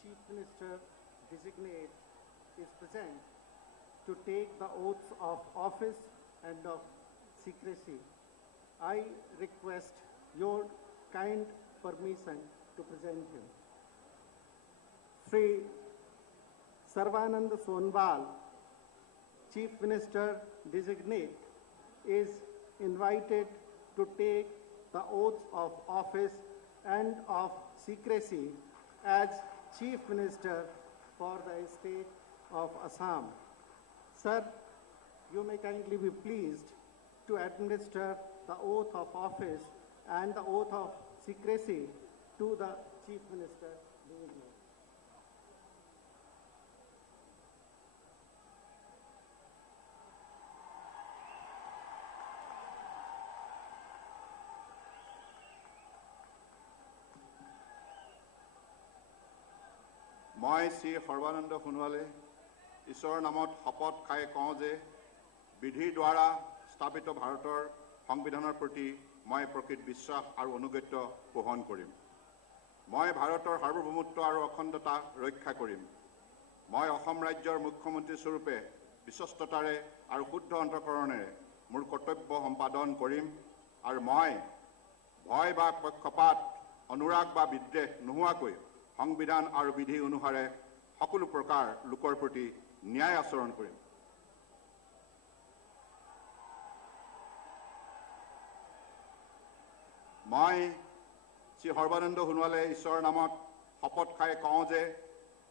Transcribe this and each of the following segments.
Chief Minister designate is present to take the oaths of office and of secrecy. I request your kind permission to present him. Sri Sarvanand Sonwal, Chief Minister designate, is invited to take the oaths of office and of secrecy as Chief Minister for the state of Assam. Sir, you may kindly be pleased to administer the oath of office and the oath of secrecy to the Chief Minister designate. মই শ্ৰী সৰ্বানন্দ সোণোৱালে ঈশ্বৰৰ নামত শপত খাই কওঁ যে বিধিৰ দ্বাৰা স্থাপিত ভাৰতৰ সংবিধানৰ প্ৰতি মই প্ৰকৃত বিশ্বাস আৰু অনুগত্য পোষণ কৰিম। মই ভাৰতৰ সাৰ্বভৌমত্ব আৰু অখণ্ডতা ৰক্ষা কৰিম। মই অসম ৰাজ্যৰ মুখ্যমন্ত্ৰী স্বৰূপে বিশ্বস্ততাৰে আৰু শুদ্ধ অন্তঃকৰণেৰে মোৰ কৰ্তব্য সম্পাদন কৰিম আৰু মই ভয় বা পক্ষপাত অনুৰাগ বা বিদ্বেষ নোহোৱাকৈ সংবিধান আৰু বিধি অনুসাৰে সকলো প্ৰকাৰ লোকৰ প্ৰতি ন্যায় আচৰণ কৰিম। মই শ্ৰী সৰ্বানন্দ সোণোৱালে ঈশ্বৰৰ নামত শপত খাই কওঁ যে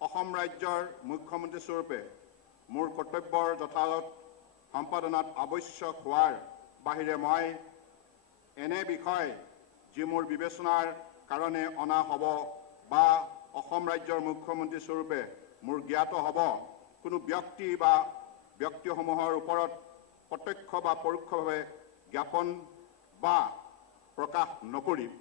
অসম ৰাজ্যৰ মুখ্যমন্ত্ৰী স্বৰূপে মোৰ কৰ্তব্যৰ যথাযথ সম্পাদনাত আৱশ্যক হোৱাৰ বাহিৰে মই এনে বিষয় যি মোৰ বিবেচনাৰ কাৰণে অনা হ'ব বা অসম ৰাজ্যৰ মুখ্যমন্ত্ৰী স্বৰূপে মোৰ জ্ঞাত হ'ব কোনো ব্যক্তি বা ব্যক্তিসমূহৰ ওপৰত প্ৰত্যক্ষ বা পৰোক্ষভাৱে জ্ঞাপন বা প্ৰকাশ নকৰিম।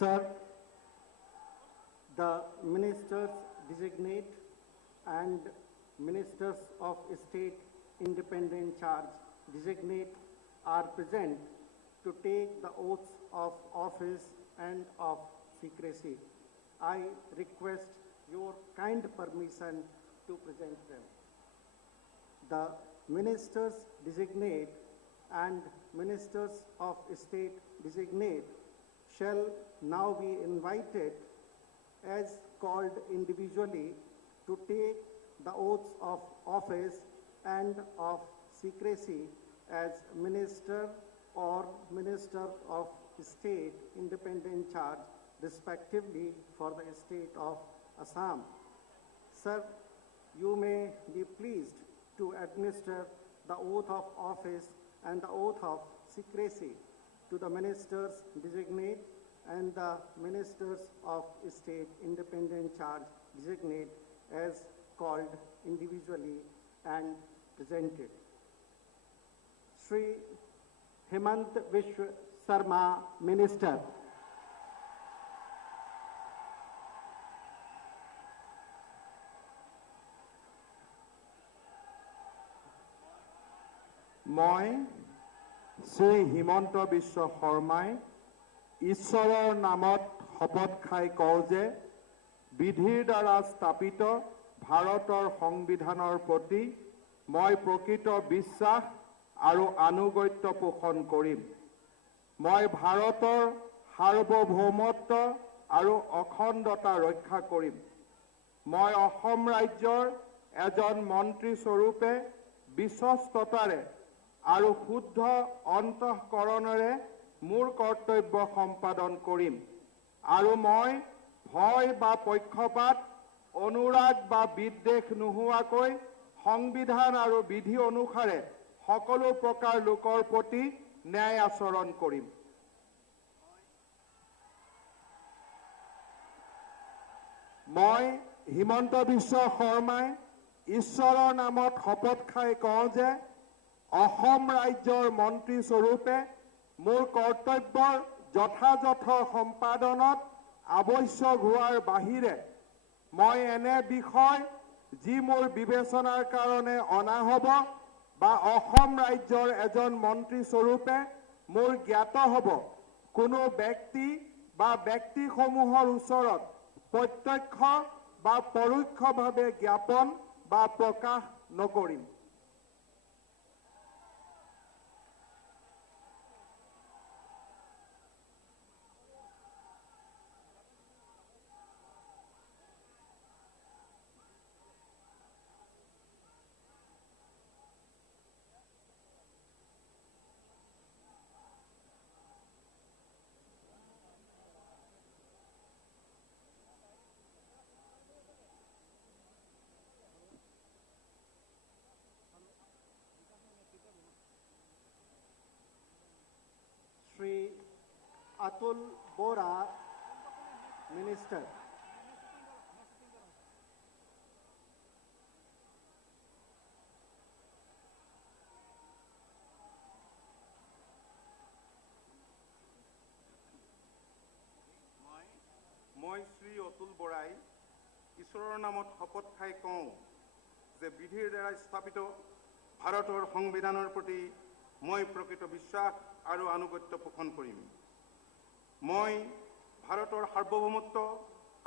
Sir, the ministers designate and ministers of state independent charge designate are present to take the oaths of office and of secrecy. I request your kind permission to present them. The ministers designate and ministers of state designate shall now be invited as called individually to take the oaths of office and of secrecy as minister or minister of state independent charge respectively for the state of Assam. Sir, you may be pleased to administer the oath of office and the oath of secrecy to the ministers designate and the ministers of state independent charge designate as called individually and presented. Sri Hemant Vishwa Sarma, Minister. মই শ্ৰী হিমন্ত বিশ্ব শৰ্মাই ঈশ্বৰৰ নামত শপত খাই কওঁ যে বিধিৰ দ্বাৰা স্থাপিত ভাৰতৰ সংবিধানৰ প্ৰতি মই প্ৰকৃত বিশ্বাস আৰু আনুগত্য পোষণ কৰিম। মই ভাৰতৰ সাৰ্বভৌমত্ব আৰু অখণ্ডতা ৰক্ষা কৰিম। মই অসম ৰাজ্যৰ এজন মন্ত্ৰী স্বৰূপে বিশ্বস্ততাৰে আৰু শুদ্ধ অন্তঃকৰণেৰে মোৰ কৰ্তব্য সম্পাদন কৰিম আৰু মই ভয় বা পক্ষপাত অনুৰাগ বা বিদ্বেষ নোহোৱাকৈ সংবিধান আৰু বিধি অনুসাৰে সকলো প্ৰকাৰ লোকৰ প্ৰতি ন্যায় আচৰণ কৰিম। মই হিমন্ত বিশ্ব শৰ্মাই ঈশ্বৰৰ নামত শপত খাই কওঁ যে অসম ৰাজ্যৰ মন্ত্ৰী স্বৰূপে মোৰ কৰ্তব্যৰ যথাযথ সম্পাদনত আৱশ্যক হোৱাৰ বাহিৰে মই এনে বিষয় যি মোৰ বিবেচনাৰ কাৰণে অনা হ'ব বা অসম ৰাজ্যৰ এজন মন্ত্ৰী স্বৰূপে মোৰ জ্ঞাত হ'ব কোনো ব্যক্তি বা ব্যক্তিসমূহৰ ওচৰত প্ৰত্যক্ষ বা পৰোক্ষভাৱে জ্ঞাপন বা প্ৰকাশ নকৰিম। Shri Atul Bora, Minister. মই শ্ৰী অতুল বৰাই ঈশ্বৰৰ নামত শপত খাই কওঁ যে বিধিৰ দ্বাৰা স্থাপিত ভাৰতৰ সংবিধানৰ প্ৰতি মই প্ৰকৃত বিশ্বাস আৰু আনুগত্য পোষণ কৰিম। মই ভাৰতৰ সাৰ্বভৌমত্ব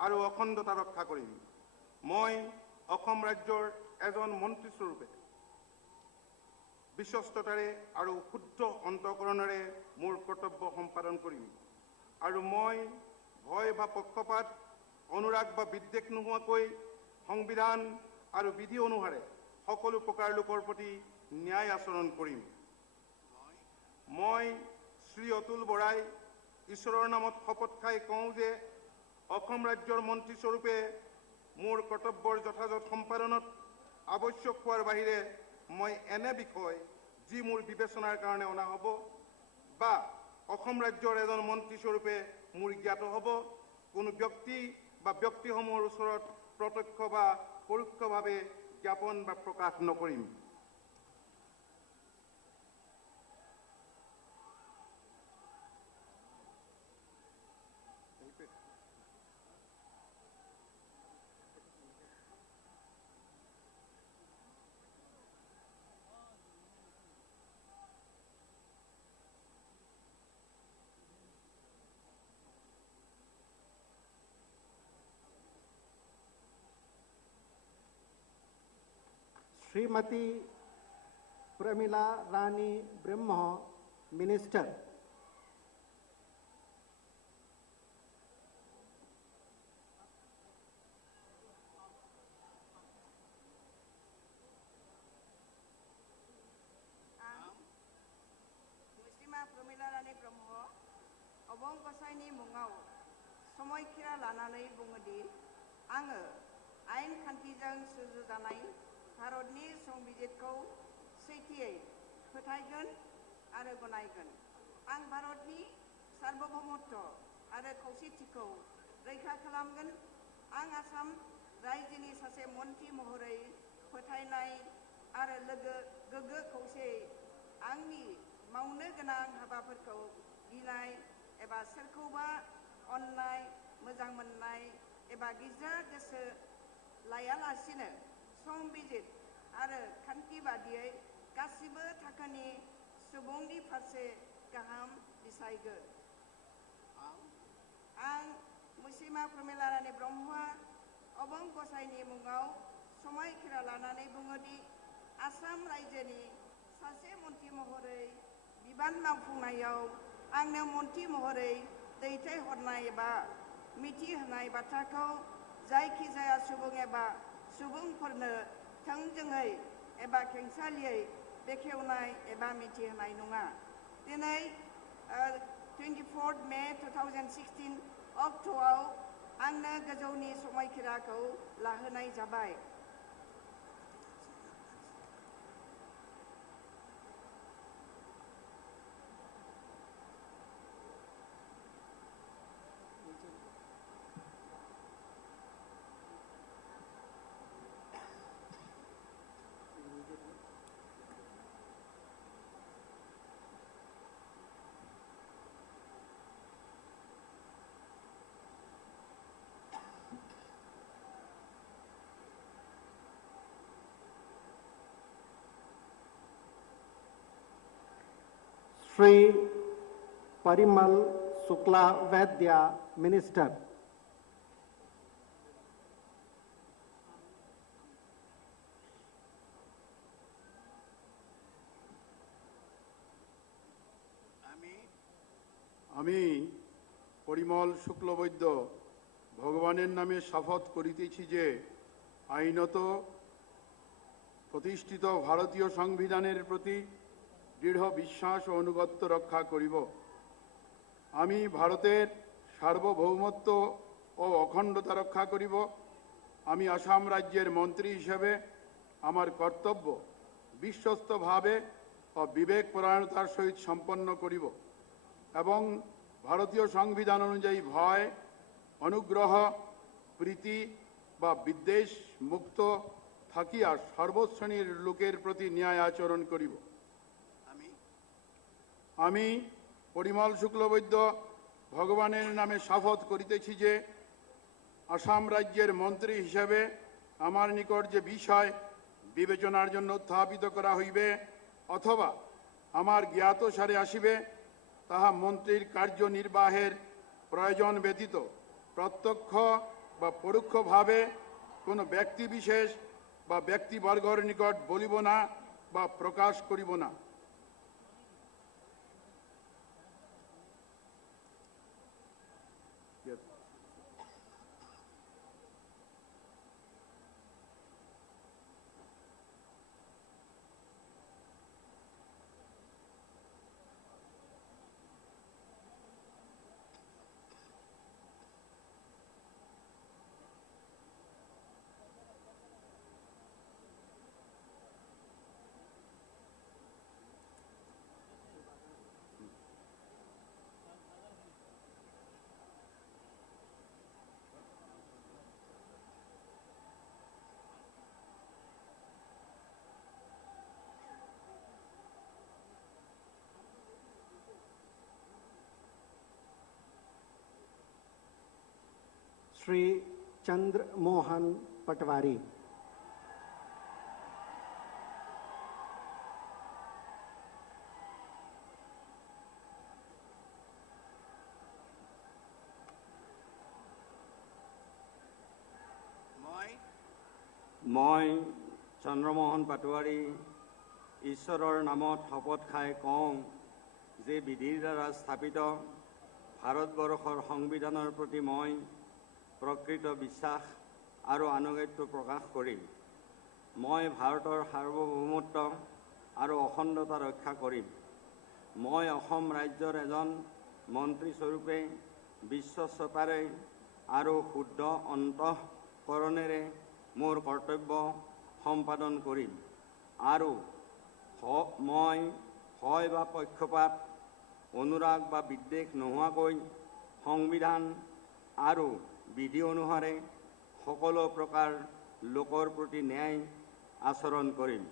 আৰু অখণ্ডতা ৰক্ষা কৰিম। মই অসম ৰাজ্যৰ এজন মন্ত্ৰী স্বৰূপে বিশ্বস্ততাৰে আৰু শুদ্ধ অন্তঃকৰণেৰে মোৰ কৰ্তব্য সম্পাদন কৰিম আৰু মই ভয় বা পক্ষপাত অনুৰাগ বা বিদ্বেষ নোহোৱাকৈ সংবিধান আৰু বিধি অনুসাৰে সকলো প্ৰকাৰ লোকৰ প্ৰতি ন্যায় আচৰণ কৰিম। মই শ্ৰী অতুল বৰাই ঈশ্বৰৰ নামত শপত খাই কওঁ যে অসম ৰাজ্যৰ মন্ত্ৰী স্বৰূপে মোৰ কৰ্তব্যৰ যথাযথ সম্পাদনত আৱশ্যক হোৱাৰ বাহিৰে মই এনে বিষয় যি মোৰ বিবেচনাৰ কাৰণে অনা হ'ব বা অসম ৰাজ্যৰ এজন মন্ত্ৰী স্বৰূপে মোৰ জ্ঞাত হ'ব কোনো ব্যক্তি বা ব্যক্তিসমূহৰ ওচৰত প্ৰত্যক্ষ বা পৰোক্ষভাৱে জ্ঞাপন বা প্ৰকাশ নকৰিম। Srimati Pramila Rani Brahma, Minister. Pramila Rani Brahma, Obong Kosaini Mungau, Somoy Kira Lananai Bungadi, Anger, Ain Kantijang Suzudanai, भारतनि संबिजिरखौ सैथोयै फोथायगोन आरो गनायगोन। आं भारतनि सार्वभौमत्व आरो खौसेथिखौ रैखा खालामगोन। आं आसाम रायजोनि सासे मन्त्रि महरै फोथायनाय आरो गोग्गो खौसेयै आंनि मावनो गोनां हाबाफोरखौ गिनाय एबा सोरखौबा अननाय मोजां मोननाय एबा गिज्रा गोसो लायालासिनो संबिजिर आरो खान्थि बादियै गासिबो थाखोनि सुबुंनि फारसे गाहाम बिसायगोन। आं मुसिमा प्रमिला रानी ब्रह्मआ अबं गसाइनि मुङाव समायखिरा लानानै बुङोदि आसाम रायजोनि सासे मन्त्रि महरै बिबान मावफुंनायाव आंनो मन्त्रि महरै दैथायहरनाय एबा मिथिहोनाय बाथ्राखौ जायखिजाया सुबुं एबा सुबुंफोरनो थोंजोङै एबा खेंसालियै बेखेवनाय एबा मिथिहोनाय नङा। दिनै 24 मे 2016 अक्ट'आव आंनो गोजौनि समायखिराखौ लाहोनाय जाबाय। Sri Parimal Shukla Vaidya, Minister. আমি পরিমল শুক্লবৈদ্য ভগবানের নামে শপথ করিতেছি যে আইনত প্রতিষ্ঠিত ভারতীয় সংবিধানের প্রতি দৃঢ় বিশ্বাস ও অনুগত্য রক্ষা করিব। আমি ভারতের সার্বভৌমত্ব ও অখণ্ডতা রক্ষা করিব। আমি আসাম রাজ্যের মন্ত্রী হিসেবে আমার কর্তব্য বিশ্বস্তভাবে ও বিবেকপরায়ণতার সহিত সম্পন্ন করিব এবং ভারতীয় সংবিধান অনুযায়ী ভয়, অনুগ্রহ, প্রীতি বা বিদ্বেষ মুক্ত থাকিয়া সর্বশ্রেণীর লোকের প্রতি ন্যায় আচরণ করিব। আমি পরিমল শুক্লবৈদ্য ভগবানের নামে শপথ করিতেছি যে আসাম রাজ্যের মন্ত্রী হিসেবে আমার নিকট যে বিষয় বিবেচনার জন্য উত্থাপিত করা হইবে অথবা আমার জ্ঞাতসারে আসিবে তাহা মন্ত্রীর কার্যনির্বাহের প্রয়োজন ব্যতীত প্রত্যক্ষ বা পরোক্ষভাবে কোনো ব্যক্তিবিশেষ বা ব্যক্তিবর্গের নিকট বলিব না বা প্রকাশ করিব না। Sri Chandra Mohan Patwari. মই চন্দ্ৰমোহন পাটোৱাৰী ঈশ্বৰৰ নামত শপত খাই কওঁ যে বিধিৰ দ্বাৰা স্থাপিত ভাৰতবৰ্ষৰ সংবিধানৰ প্ৰতি মই প্ৰকৃত বিশ্বাস আৰু আনুগত্য প্ৰকাশ কৰিম। মই ভাৰতৰ সাৰ্বভৌমত্ব আৰু অখণ্ডতা ৰক্ষা কৰিম। মই অসম ৰাজ্যৰ এজন মন্ত্ৰীস্বৰূপে বিশ্বস্ততাৰে আৰু শুদ্ধ অন্তঃকৰণেৰে মোৰ কৰ্তব্য সম্পাদন কৰিম আৰু মই ভয় বা পক্ষপাত, অনুৰাগ বা বিদ্বেষ নোহোৱাকৈ সংবিধান আৰু বিধি অনুসাৰে সকলো প্ৰকাৰ লোকৰ প্ৰতি ন্যায় আচৰণ কৰিম।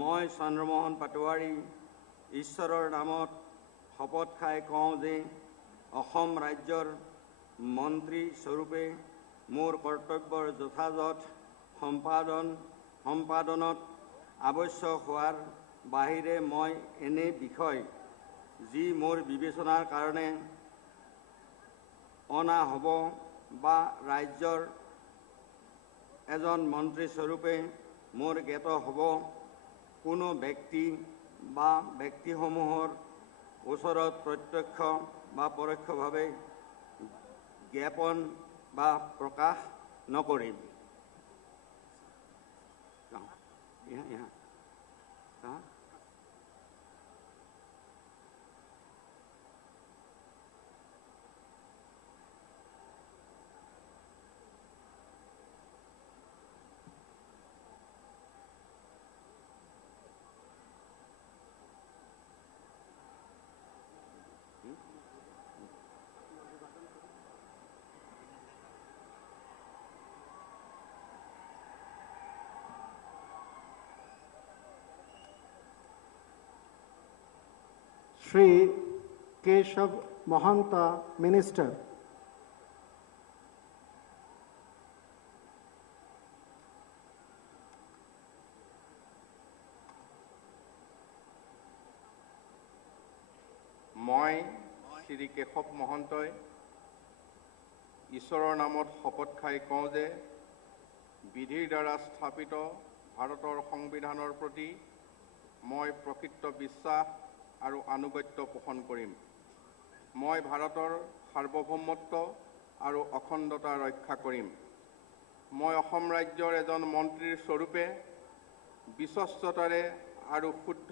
মই চন্দ্ৰমোহন পাটোৱাৰী ঈশ্বৰৰ নামত শপত খাই কওঁ যে অসম ৰাজ্যৰ মন্ত্ৰী স্বৰূপে মোৰ কৰ্তব্যৰ যথাযথ সম্পাদনত আৱশ্যক হোৱাৰ বাহিৰে মই এনে বিষয় যি মোৰ বিবেচনাৰ কাৰণে অনা হ'ব বা ৰাজ্যৰ এজন মন্ত্ৰীস্বৰূপে মোৰ জ্ঞাত হ'ব কোনো ব্যক্তি বা ব্যক্তিসমূহৰ ওচৰত প্ৰত্যক্ষ বা পৰোক্ষভাৱে জ্ঞাপন বা প্ৰকাশ নকৰিম। Shri Keshav Mahanta, Minister. মই শ্ৰী কেশৱ মহন্তই ঈশ্বৰৰ নামত শপত খাই কওঁ যে বিধিৰ দ্বাৰা স্থাপিত ভাৰতৰ সংবিধানৰ প্ৰতি মই প্ৰকৃত বিশ্বাস আৰু আনুগত্য পোষণ কৰিম। মই ভাৰতৰ সাৰ্বভৌমত্ব আৰু অখণ্ডতা ৰক্ষা কৰিম। মই অসম ৰাজ্যৰ এজন মন্ত্ৰীৰ স্বৰূপে বিশ্বস্ততাৰে আৰু শুদ্ধ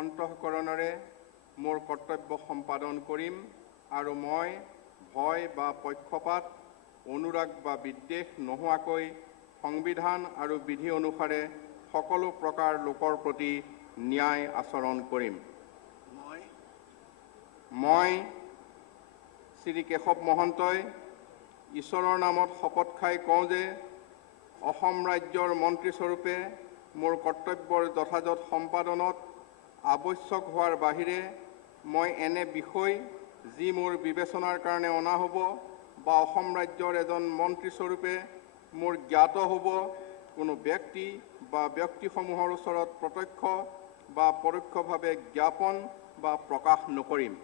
অন্তঃকৰণেৰে মোৰ কৰ্তব্য সম্পাদন কৰিম আৰু মই ভয় বা পক্ষপাত অনুৰাগ বা বিদ্বেষ নোহোৱাকৈ সংবিধান আৰু বিধি অনুসাৰে সকলো প্ৰকাৰ লোকৰ প্ৰতি ন্যায় আচৰণ কৰিম। মই শ্ৰী কেশৱ মহন্তই ঈশ্বৰৰ নামত শপত খাই কওঁ যে অসম ৰাজ্যৰ মন্ত্ৰীস্বৰূপে মোৰ কৰ্তব্যৰ যথাযথ সম্পাদনত আৱশ্যক হোৱাৰ বাহিৰে মই এনে বিষয় যি মোৰ বিবেচনাৰ কাৰণে অনা হ'ব বা অসম ৰাজ্যৰ এজন মন্ত্ৰীস্বৰূপে মোৰ জ্ঞাত হ'ব কোনো ব্যক্তি বা ব্যক্তিসমূহৰ ওচৰত প্ৰত্যক্ষ বা পৰোক্ষভাৱে জ্ঞাপন বা প্ৰকাশ নকৰিম।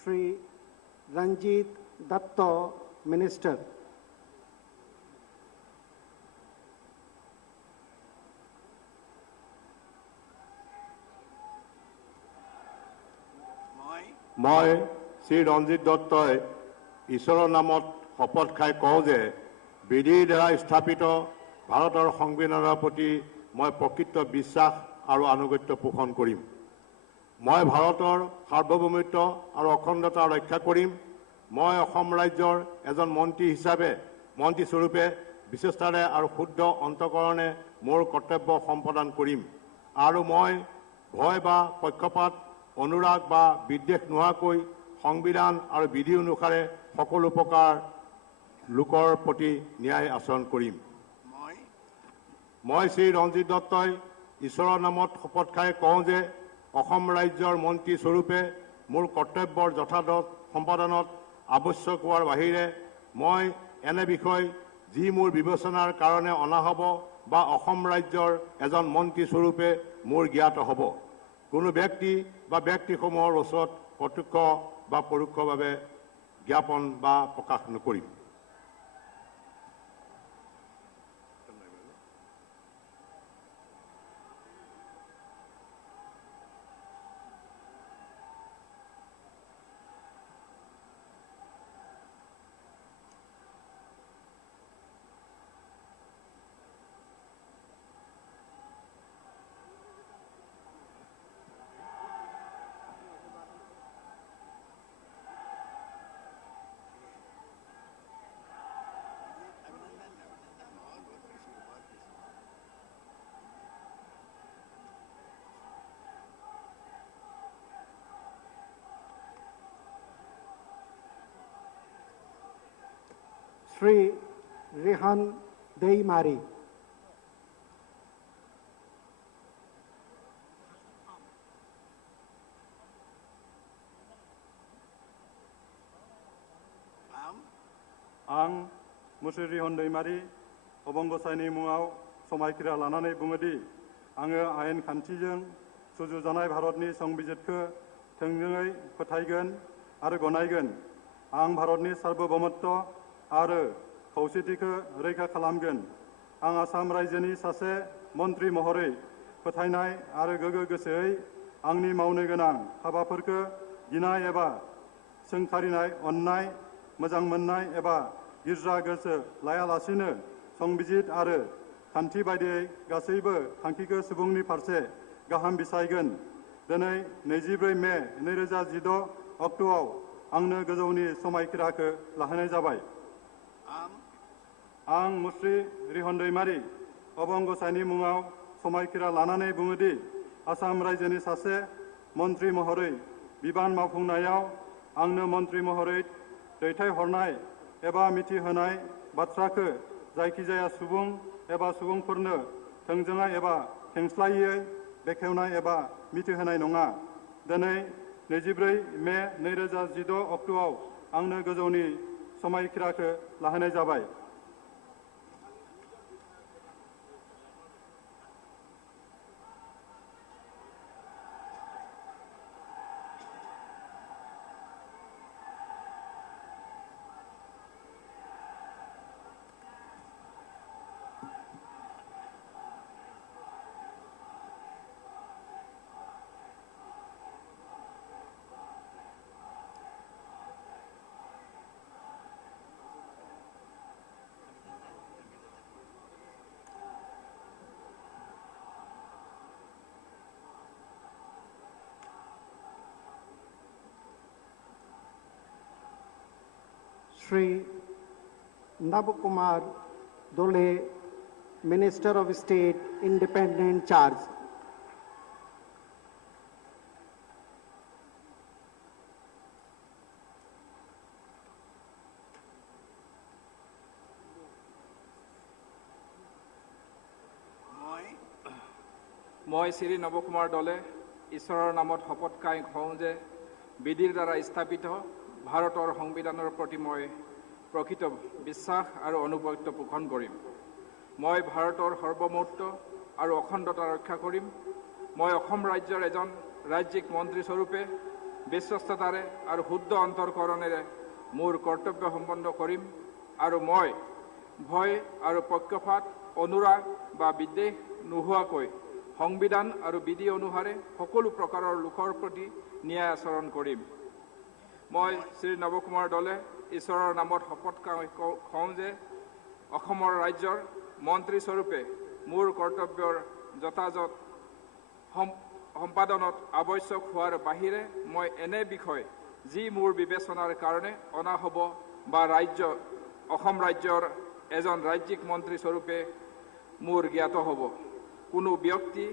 Shri Ranjit Datta, Minister. মই শ্ৰী ৰঞ্জিত দত্তই ঈশ্বৰৰ নামত শপত খাই কওঁ যে বিধিৰ দ্বাৰা স্থাপিত ভাৰতৰ সংবিধানৰ প্ৰতি মই প্ৰকৃত বিশ্বাস আৰু আনুগত্য পোষণ কৰিম। মই ভাৰতৰ সাৰ্বভৌমত্ব আৰু অখণ্ডতা ৰক্ষা কৰিম। মই অসম ৰাজ্যৰ এজন মন্ত্ৰীস্বৰূপে বিচেষ্টাৰে আৰু শুদ্ধ অন্তঃকৰণে মোৰ কৰ্তব্য সম্পাদন কৰিম আৰু মই ভয় বা পক্ষপাত অনুৰাগ বা বিদ্বেষ নোহোৱাকৈ সংবিধান আৰু বিধি অনুসাৰে সকলো প্ৰকাৰ লোকৰ প্ৰতি ন্যায় আচৰণ কৰিম। মই শ্ৰী ৰঞ্জিত দত্তই ঈশ্বৰৰ নামত শপত খাই কওঁ যে অসম ৰাজ্যৰ মন্ত্ৰী স্বৰূপে মোৰ কৰ্তব্যৰ যথাযথ সম্পাদনত আৱশ্যক হোৱাৰ বাহিৰে মই এনে বিষয় যি মোৰ বিবেচনাৰ কাৰণে অনা হ'ব বা অসম ৰাজ্যৰ এজন মন্ত্ৰী স্বৰূপে মোৰ জ্ঞাত হ'ব কোনো ব্যক্তি বা ব্যক্তিসমূহৰ ওচৰত প্ৰত্যক্ষ বা পৰোক্ষভাৱে জ্ঞাপন বা প্ৰকাশ নকৰিম। Shri Rehan Deimari. आं मुस्रि रिहन दैमारि अबंगसाइनि मुङाव समायखिरा लानानै बुङोदि आङो आयेन खान्थिजों सुजुजानाय भारतनि संबिजितखौ थोंजोङै फोथायगोन आरो गनायगोन। आं भारतनि सार्वभौमत्व आरो खौसेथिखौ रैखा खालामगोन। आं आसाम रायजोनि सासे मन्त्रि महरै फोथायनाय आरो गोगो गोसोयै आंनि मावनो गोनां हाबाफोरखौ गिनाय एबा सोंखारिनाय, अननाय, मोजां मोननाय एबा गिर्जा गोसो लायालासिनो संबिजित आरो खान्थि बायदियै गासैबो थांखिखौ सुबुंनि फारसे गाहाम बिसायगोन। दिनै 24 मे 2016 अक्ट'आव आंनो गोजौनि समायखिराखौ लाहोनाय जाबाय। आं मुस्रि रिहन दैमारि अबंगसाइनि मुङाव समायखिरा लानानै बुङोदि आसाम रायजोनि सासे मन्त्रि महरै बिबान मावफुंनायाव आंनो मन्त्रि महरै दैथायहरनाय एबा मिथिहोनाय बाथ्राखौ जायखिजाया सुबुं एबा सुबुंफोरनो थोंजोङै एबा खेंस्लायै बेखेवनाय एबा मिथिहोनाय नङा। दिनै 24 मे 2016 अक्ट'आव आंनो गोजौनि समायखिराखौ लाहोनाय जाबाय। Shri Nabkumar Dole, Minister of State, Independent Charge. মই শ্ৰী নৱকুমাৰ দলে ঈশ্বৰৰ নামত শপত খাই কওঁ যে বিধিৰ দ্বাৰা স্থাপিত ভাৰতৰ সংবিধানৰ প্ৰতি মই প্ৰকৃত বিশ্বাস আৰু অনুগত্য পোষণ কৰিম। মই ভাৰতৰ সাৰ্বভৌমত্ব আৰু অখণ্ডতা ৰক্ষা কৰিম। মই অসম ৰাজ্যৰ এজন ৰাজ্যিক মন্ত্ৰী স্বৰূপে বিশ্বস্ততাৰে আৰু শুদ্ধ অন্তৰকৰণেৰে মোৰ কৰ্তব্য সম্পন্ন কৰিম আৰু মই ভয় আৰু পক্ষপাত, অনুৰাগ বা বিদ্বেষ নোহোৱাকৈ সংবিধান আৰু বিধি অনুসাৰে সকলো প্ৰকাৰৰ লোকৰ প্ৰতি ন্যায় আচৰণ কৰিম। মই শ্ৰী নৱকুমাৰ দলে ঈশ্বৰৰ নামত শপত খাওঁ যে অসমৰ ৰাজ্যৰ মন্ত্ৰী স্বৰূপে মোৰ কৰ্তব্যৰ যথাযথ সম্পাদনত আৱশ্যক হোৱাৰ বাহিৰে মই এনে বিষয় যি মোৰ বিবেচনাৰ কাৰণে অনা হ'ব বা অসম ৰাজ্যৰ এজন ৰাজ্যিক মন্ত্ৰী স্বৰূপে মোৰ জ্ঞাত হ'ব, কোনো ব্যক্তি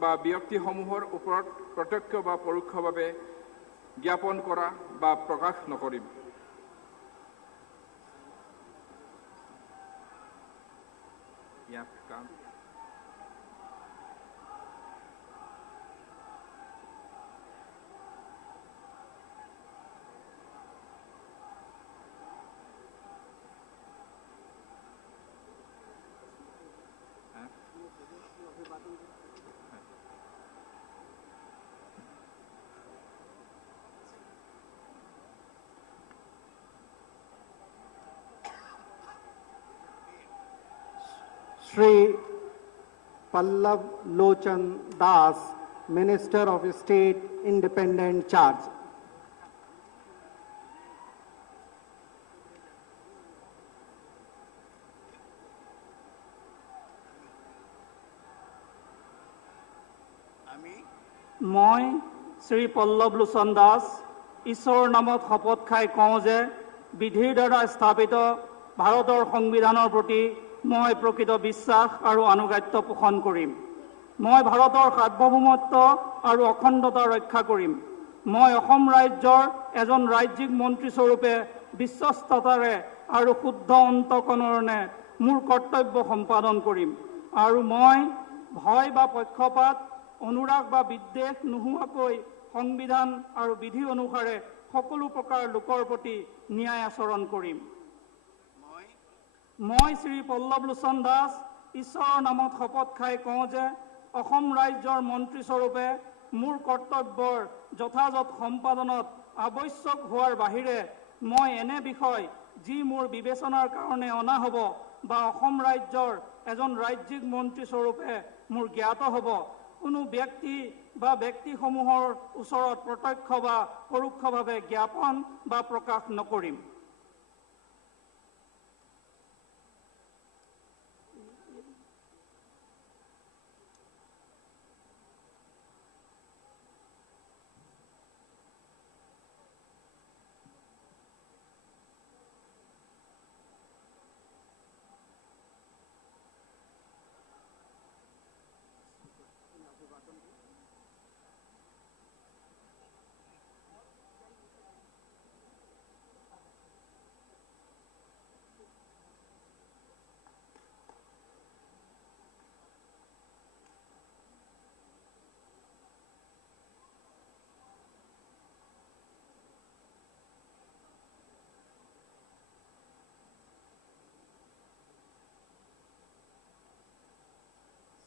বা ব্যক্তিসমূহৰ ওপৰত প্ৰত্যক্ষ বা পৰোক্ষভাৱে জ্ঞাপন কৰা বা প্ৰকাশ নকৰিম। Shri Pallav Lochan Das, Minister of State, Independent Charge. মই শ্ৰী পল্লৱ লোচন দাস ঈশ্বৰৰ নামত শপত খাই কওঁ যে বিধিৰ দ্বাৰা স্থাপিত ভাৰতৰ সংবিধানৰ প্ৰতি মই প্ৰকৃত বিশ্বাস আৰু আনুগত্য পোষণ কৰিম। মই ভাৰতৰ সাৰ্বভৌমত্ব আৰু অখণ্ডতা ৰক্ষা কৰিম। মই অসম ৰাজ্যৰ এজন ৰাজ্যিক মন্ত্ৰী স্বৰূপে বিশ্বস্ততাৰে আৰু শুদ্ধ অন্তকৰণে মোৰ কৰ্তব্য সম্পাদন কৰিম আৰু মই ভয় বা পক্ষপাত অনুৰাগ বা বিদ্বেষ নোহোৱাকৈ সংবিধান আৰু বিধি অনুসাৰে সকলো প্ৰকাৰ লোকৰ প্ৰতি ন্যায় আচৰণ কৰিম। মই শ্ৰী পল্লৱ লোচন দাস ঈশ্বৰৰ নামত শপত খাই কওঁ যে অসম ৰাজ্যৰ মন্ত্ৰীস্বৰূপে মোৰ কৰ্তব্যৰ যথাযথ সম্পাদনত আৱশ্যক হোৱাৰ বাহিৰে মই এনে বিষয় যি মোৰ বিবেচনাৰ কাৰণে অনা হ'ব বা অসম ৰাজ্যৰ এজন ৰাজ্যিক মন্ত্ৰীস্বৰূপে মোৰ জ্ঞাত হ'ব কোনো ব্যক্তি বা ব্যক্তিসমূহৰ ওচৰত প্ৰত্যক্ষ বা পৰোক্ষভাৱে জ্ঞাপন বা প্ৰকাশ নকৰিম।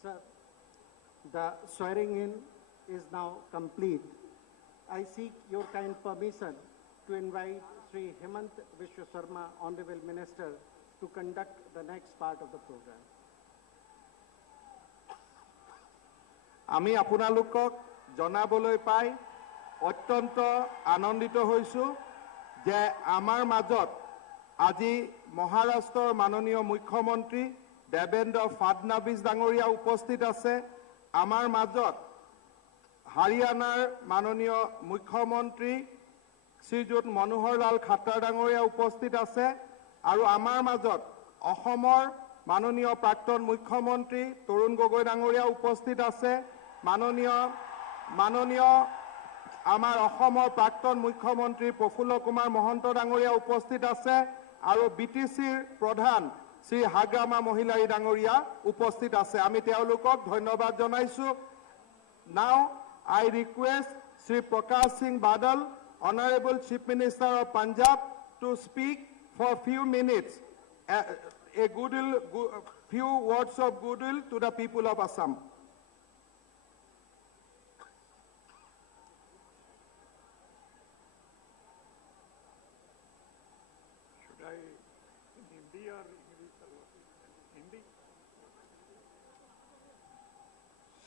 Sir, the swearing in is now complete. I seek your kind permission to invite Sri Hemant Vishwa Sharma, Honorable Minister, to conduct the next part of the program. আমি আপোনালোকক জনাবলৈ পাই অত্যন্ত আনন্দিত হৈছোঁ যে আমাৰ মাজত আজি মহাৰাষ্ট্ৰৰ মাননীয় মুখ্যমন্ত্ৰী দেবেন্দ্ৰ ফাডনাবিছ ডাঙৰীয়া উপস্থিত আছে। আমাৰ মাজত হাৰিয়ানাৰ মাননীয় মুখ্যমন্ত্ৰী শ্ৰীযুত মনোহৰ লাল খাট্টাৰ ডাঙৰীয়া উপস্থিত আছে আৰু আমাৰ মাজত অসমৰ মাননীয় প্ৰাক্তন মুখ্যমন্ত্ৰী তৰুণ গগৈ ডাঙৰীয়া উপস্থিত আছে। মাননীয় আমাৰ অসমৰ প্ৰাক্তন মুখ্যমন্ত্ৰী প্ৰফুল্ল কুমাৰ মহন্ত ডাঙৰীয়া উপস্থিত আছে আৰু বিটিচিৰ প্ৰধান শ্ৰী হাগ্ৰামা মহিলাই ডাঙৰীয়া উপস্থিত আছে। আমি তেওঁলোকক ধন্যবাদ জনাইছোঁ। Now I request Sri Prakash Singh Badal, Honorable Chief Minister of Punjab, to speak for a few minutes, few words of goodwill to the people of Assam.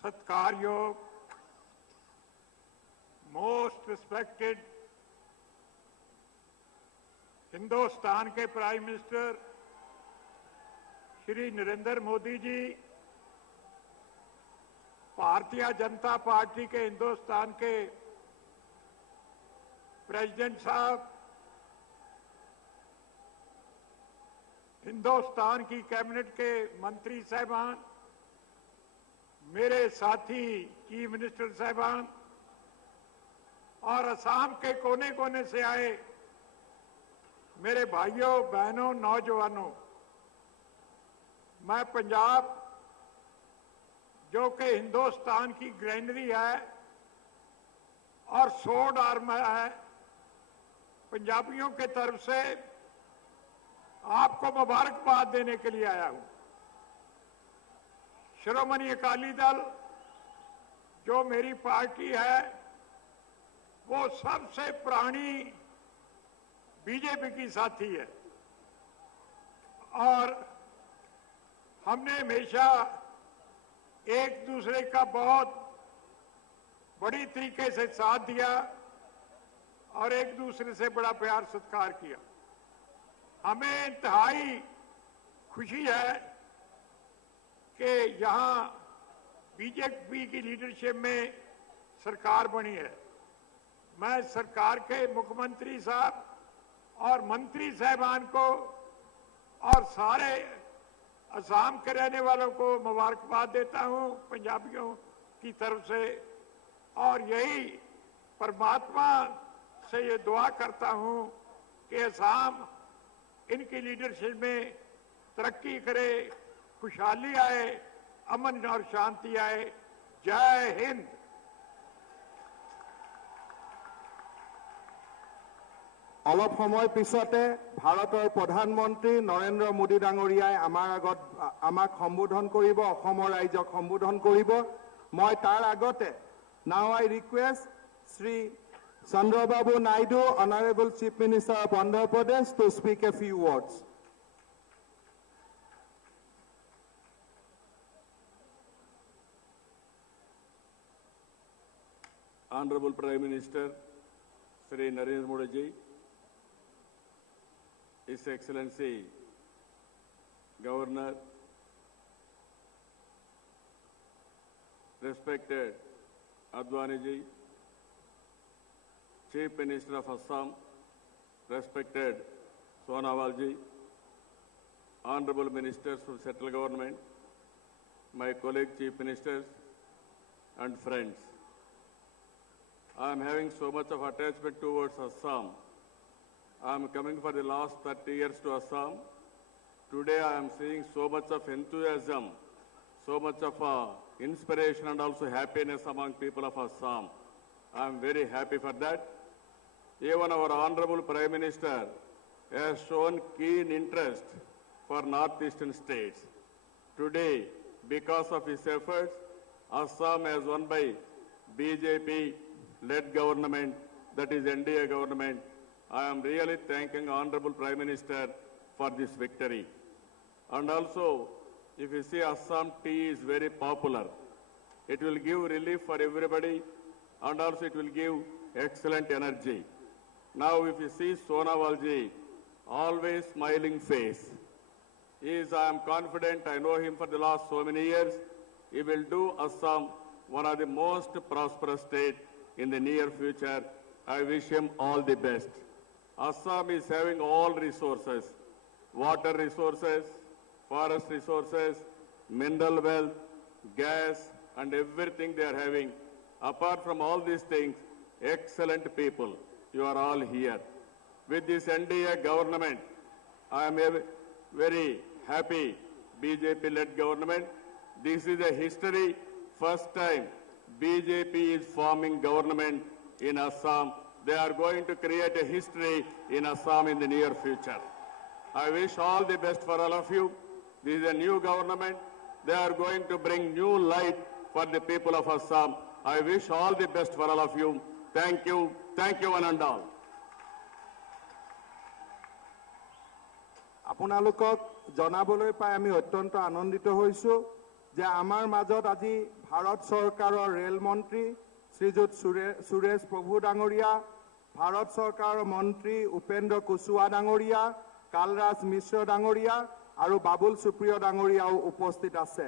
सत्कारयोग मोस्ट रिस्पेक्टेड हिंदुस्तान के prime minister Shri Narendra Modi ji, Bharatiya Janata Party के हिंदुस्तान के president साहब, हिंदुस्तान की cabinet के मंत्री साहबान, मेरे साथी chief minister साहबान और असम के कोने कोने से आए मेरे भाइयों बहनों नौजवानों, मैं पंजाब जो कि हिंदुस्तान की ग्रैनरी है और सोड आर्म है, पंजाबियों के तरफ से आपको मुबारकबाद देने के लिए आया हूं। श्रोमणी अकाली दल जो मेरी पार्टी है वो सबसे पुरानी बीजेपी की साथी है और हमने हमेशा एक दूसरे का बहुत बड़ी तरीके से साथ दिया और एक दूसरे से बड़ा प्यार सत्कार किया। हमें इंतहाई खुशी है कि यहां बीजेपी की लीडरशिप में सरकार बनी है। मैं सरकार के मुख्यमंत्री साहब और मंत्री साहबान को और सारे असम के रहने वालों को मुबारकबाद देता हूं पंजाबियों की तरफ से और यही परमात्मा से ये दुआ करता हूं कि असम इनकी लीडरशिप में तरक्की करे, खुशहाली आए, अमन और शांति आए। जय हिंद। অলপ সময় পিছতে ভাৰতৰ প্ৰধানমন্ত্ৰী নৰেন্দ্ৰ মোদী ডাঙৰীয়াই আমাক সম্বোধন কৰিব, অসমৰ ৰাইজক সম্বোধন কৰিব। মই তাৰ আগতে now I request Shri Chandrababu Naidu, Honorable Chief Minister of Andhra Pradesh, to speak a few words. Honorable Prime Minister Shri Narendra Modi ji, His Excellency Governor, respected Advani ji, Chief Minister of Assam, respected Sonawal ji, Honorable Ministers from Central Government, my colleague Chief Ministers and friends. I am having so much of attachment towards Assam. I am coming for the last 30 years to Assam. Today I am seeing so much of enthusiasm, so much of inspiration and also happiness among people of Assam. I am very happy for that. Even our Honorable Prime Minister has shown keen interest for northeastern states. Today, because of his efforts, Assam has won by BJP-led government, that is NDA government. I am really thanking Honorable Prime Minister for this victory. And also, if you see, Assam tea is very popular. It will give relief for everybody, and also it will give excellent energy. Now, if you see Sonawal ji, always smiling face. I am confident, I know him for the last so many years, he will do Assam one of the most prosperous states in the near future. I wish him all the best. Assam is having all resources, water resources, forest resources, mineral wealth, gas, and everything they are having. Apart from all these things, excellent people. You are all here. With this NDA government, I am very happy, BJP-led government. This is a history. First time BJP is forming government in Assam. They are going to create a history in Assam in the near future. I wish all the best for all of you. This is a new government. They are going to bring new light for the people of Assam. I wish all the best for all of you. Thank you. Thank you one and all. আপোনালোকক জনাবলৈ পাই আমি অত্যন্ত আনন্দিত হৈছো যে আমাৰ মাজত আজি ভাৰত চৰকাৰৰ ৰেল মন্ত্ৰী শ্ৰীযুত সুৰেশ প্ৰভু ডাঙৰীয়া, ভাৰত চৰকাৰৰ মন্ত্ৰী উপেন্দ্ৰ কুশৱাহা ডাঙৰীয়া, কালৰাজ মিশ্ৰ ডাঙৰীয়া আৰু বাবুল সুপ্ৰিয় ডাঙৰীয়াও উপস্থিত আছে।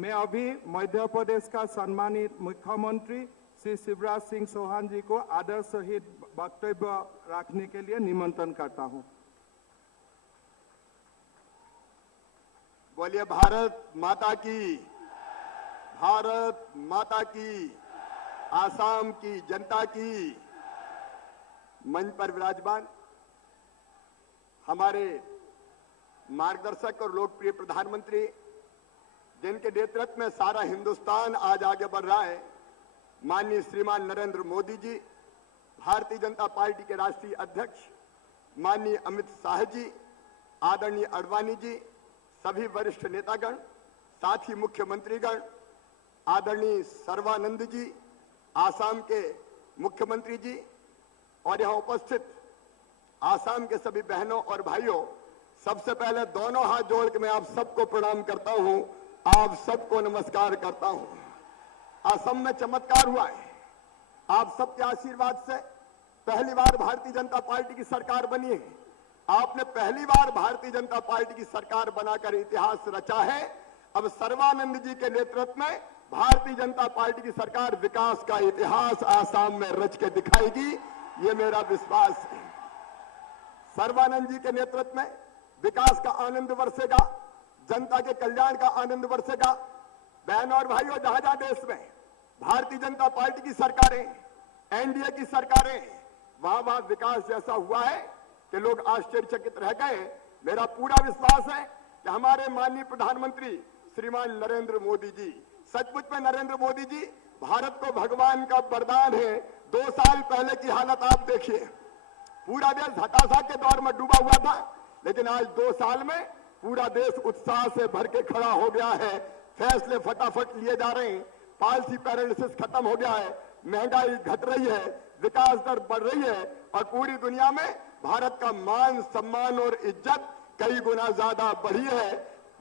मैं अभी मध्य प्रदेश का सम्मानित मुख्यमंत्री श्री शिवराज सिंह चौहान जी को आदर सहित वक्तव्य रखने के लिए निमंत्रण करता हूं। बोलिए भारत माता की, भारत माता की, आसाम की जनता की। मंच पर विराजमान हमारे मार्गदर्शक और लोकप्रिय प्रधानमंत्री, जिनके नेतृत्व में सारा हिंदुस्तान आज आगे बढ़ रहा है, माननीय श्रीमान नरेंद्र मोदी जी, भारतीय जनता पार्टी के राष्ट्रीय अध्यक्ष माननीय अमित शाह जी, आदरणीय अडवाणी जी, सभी वरिष्ठ नेतागण, साथ ही मुख्यमंत्रीगण, आदरणीय सर्बानंद जी, आसाम के मुख्यमंत्री जी, और यहां उपस्थित आसाम के सभी बहनों और भाइयों, सबसे पहले दोनों हाथ जोड़ के मैं आप सबको प्रणाम करता हूं, आप सबको नमस्कार करता हूं। असम में चमत्कार हुआ है। आप सबके आशीर्वाद से पहली बार भारतीय जनता पार्टी की सरकार बनी है। आपने पहली बार भारतीय जनता पार्टी की सरकार बनाकर इतिहास रचा है। अब सर्बानंद जी के नेतृत्व में भारतीय जनता पार्टी की सरकार विकास का इतिहास आसाम में रच के दिखाएगी, ये मेरा विश्वास है। सर्बानंद जी के नेतृत्व में विकास का आनंद बरसेगा, जनता के कल्याण का आनंद बरसेगा। बहनों और भाइयों, जहां जहां देश में भारतीय जनता पार्टी की सरकारें, एनडीए की सरकारें, वहां वहां विकास जैसा हुआ है कि लोग आश्चर्यचकित रह गए मेरा पूरा विश्वास है कि हमारे माननीय प्रधानमंत्री श्रीमान नरेंद्र मोदी जी, सचमुच में नरेंद्र मोदी जी भारत को भगवान का वरदान है। 2 साल पहले की हालत आप देखिए, पूरा देश हताशा के दौर में डूबा हुआ था, लेकिन आज 2 साल में पूरा देश उत्साह से भर के खड़ा हो गया है। फैसले फटाफट लिए जा रहे हैं, पॉलिसी पैरालिसिस खत्म हो गया है, महंगाई घट रही है, विकास दर बढ़ रही है और पूरी दुनिया में भारत का मान सम्मान और इज्जत कई गुना ज्यादा बढ़ी है।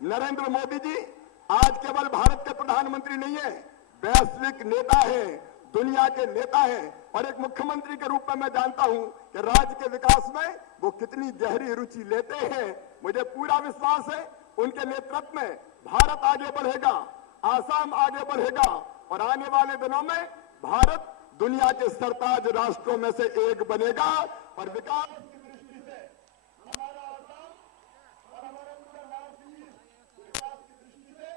नरेंद्र मोदी जी आज केवल भारत के प्रधानमंत्री नहीं है, वैश्विक नेता है, दुनिया के नेता हैं और एक मुख्यमंत्री के रूप में मैं जानता हूं कि राज्य के विकास में वो कितनी गहरी रुचि लेते हैं। मुझे पूरा विश्वास है उनके नेतृत्व में भारत आगे बढ़ेगा, आसाम आगे बढ़ेगा और आने वाले दिनों में भारत दुनिया के सरताज राष्ट्रों में से एक बनेगा और विकास की दृष्टि से हमारा आसाम और हमारा पूरा नॉर्थ ईस्ट विकास की दृष्टि से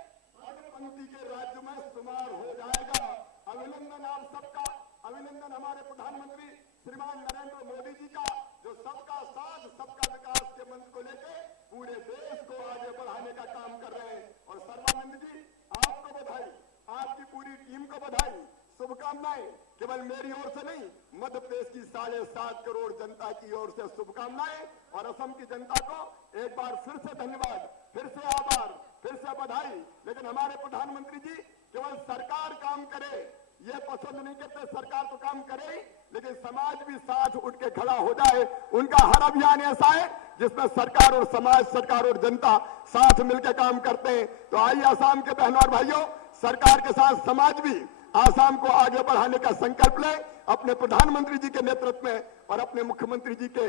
अग्रपंक्ति के राज्य में शुमार हो जाएगा। अभिनंदन आप सबका, अभिनंदन हमारे प्रधानमंत्री श्रीमान नरेंद्र मोदी जी का, जो सबका साथ सबका विकास के मंत्र को लेकर पूरे देश को आगे बढ़ाने का काम कर रहे हैं। और सर्वानंद जी आपको बधाई, आपकी पूरी टीम को बधाई, शुभकामनाएं केवल मेरी ओर से नहीं, मध्य प्रदेश की 7.5 करोड़ जनता की ओर से शुभकामनाएं और असम की जनता को एक बार फिर से धन्यवाद, फिर से आभार, फिर से बधाई। लेकिन हमारे प्रधानमंत्री जी केवल सरकार काम करे ये पसंद नहीं करते, सरकार तो काम करे लेकिन समाज भी साथ उठ के खड़ा हो जाए। उनका हर अभियान ऐसा है जिसमें सरकार और समाज, सरकार और जनता साथ मिलकर काम करते हैं। तो आइए आसाम के बहनों और भाइयों, सरकार के साथ समाज भी आसाम को आगे बढ़ाने का संकल्प ले, अपने प्रधानमंत्री जी के नेतृत्व में और अपने मुख्यमंत्री जी के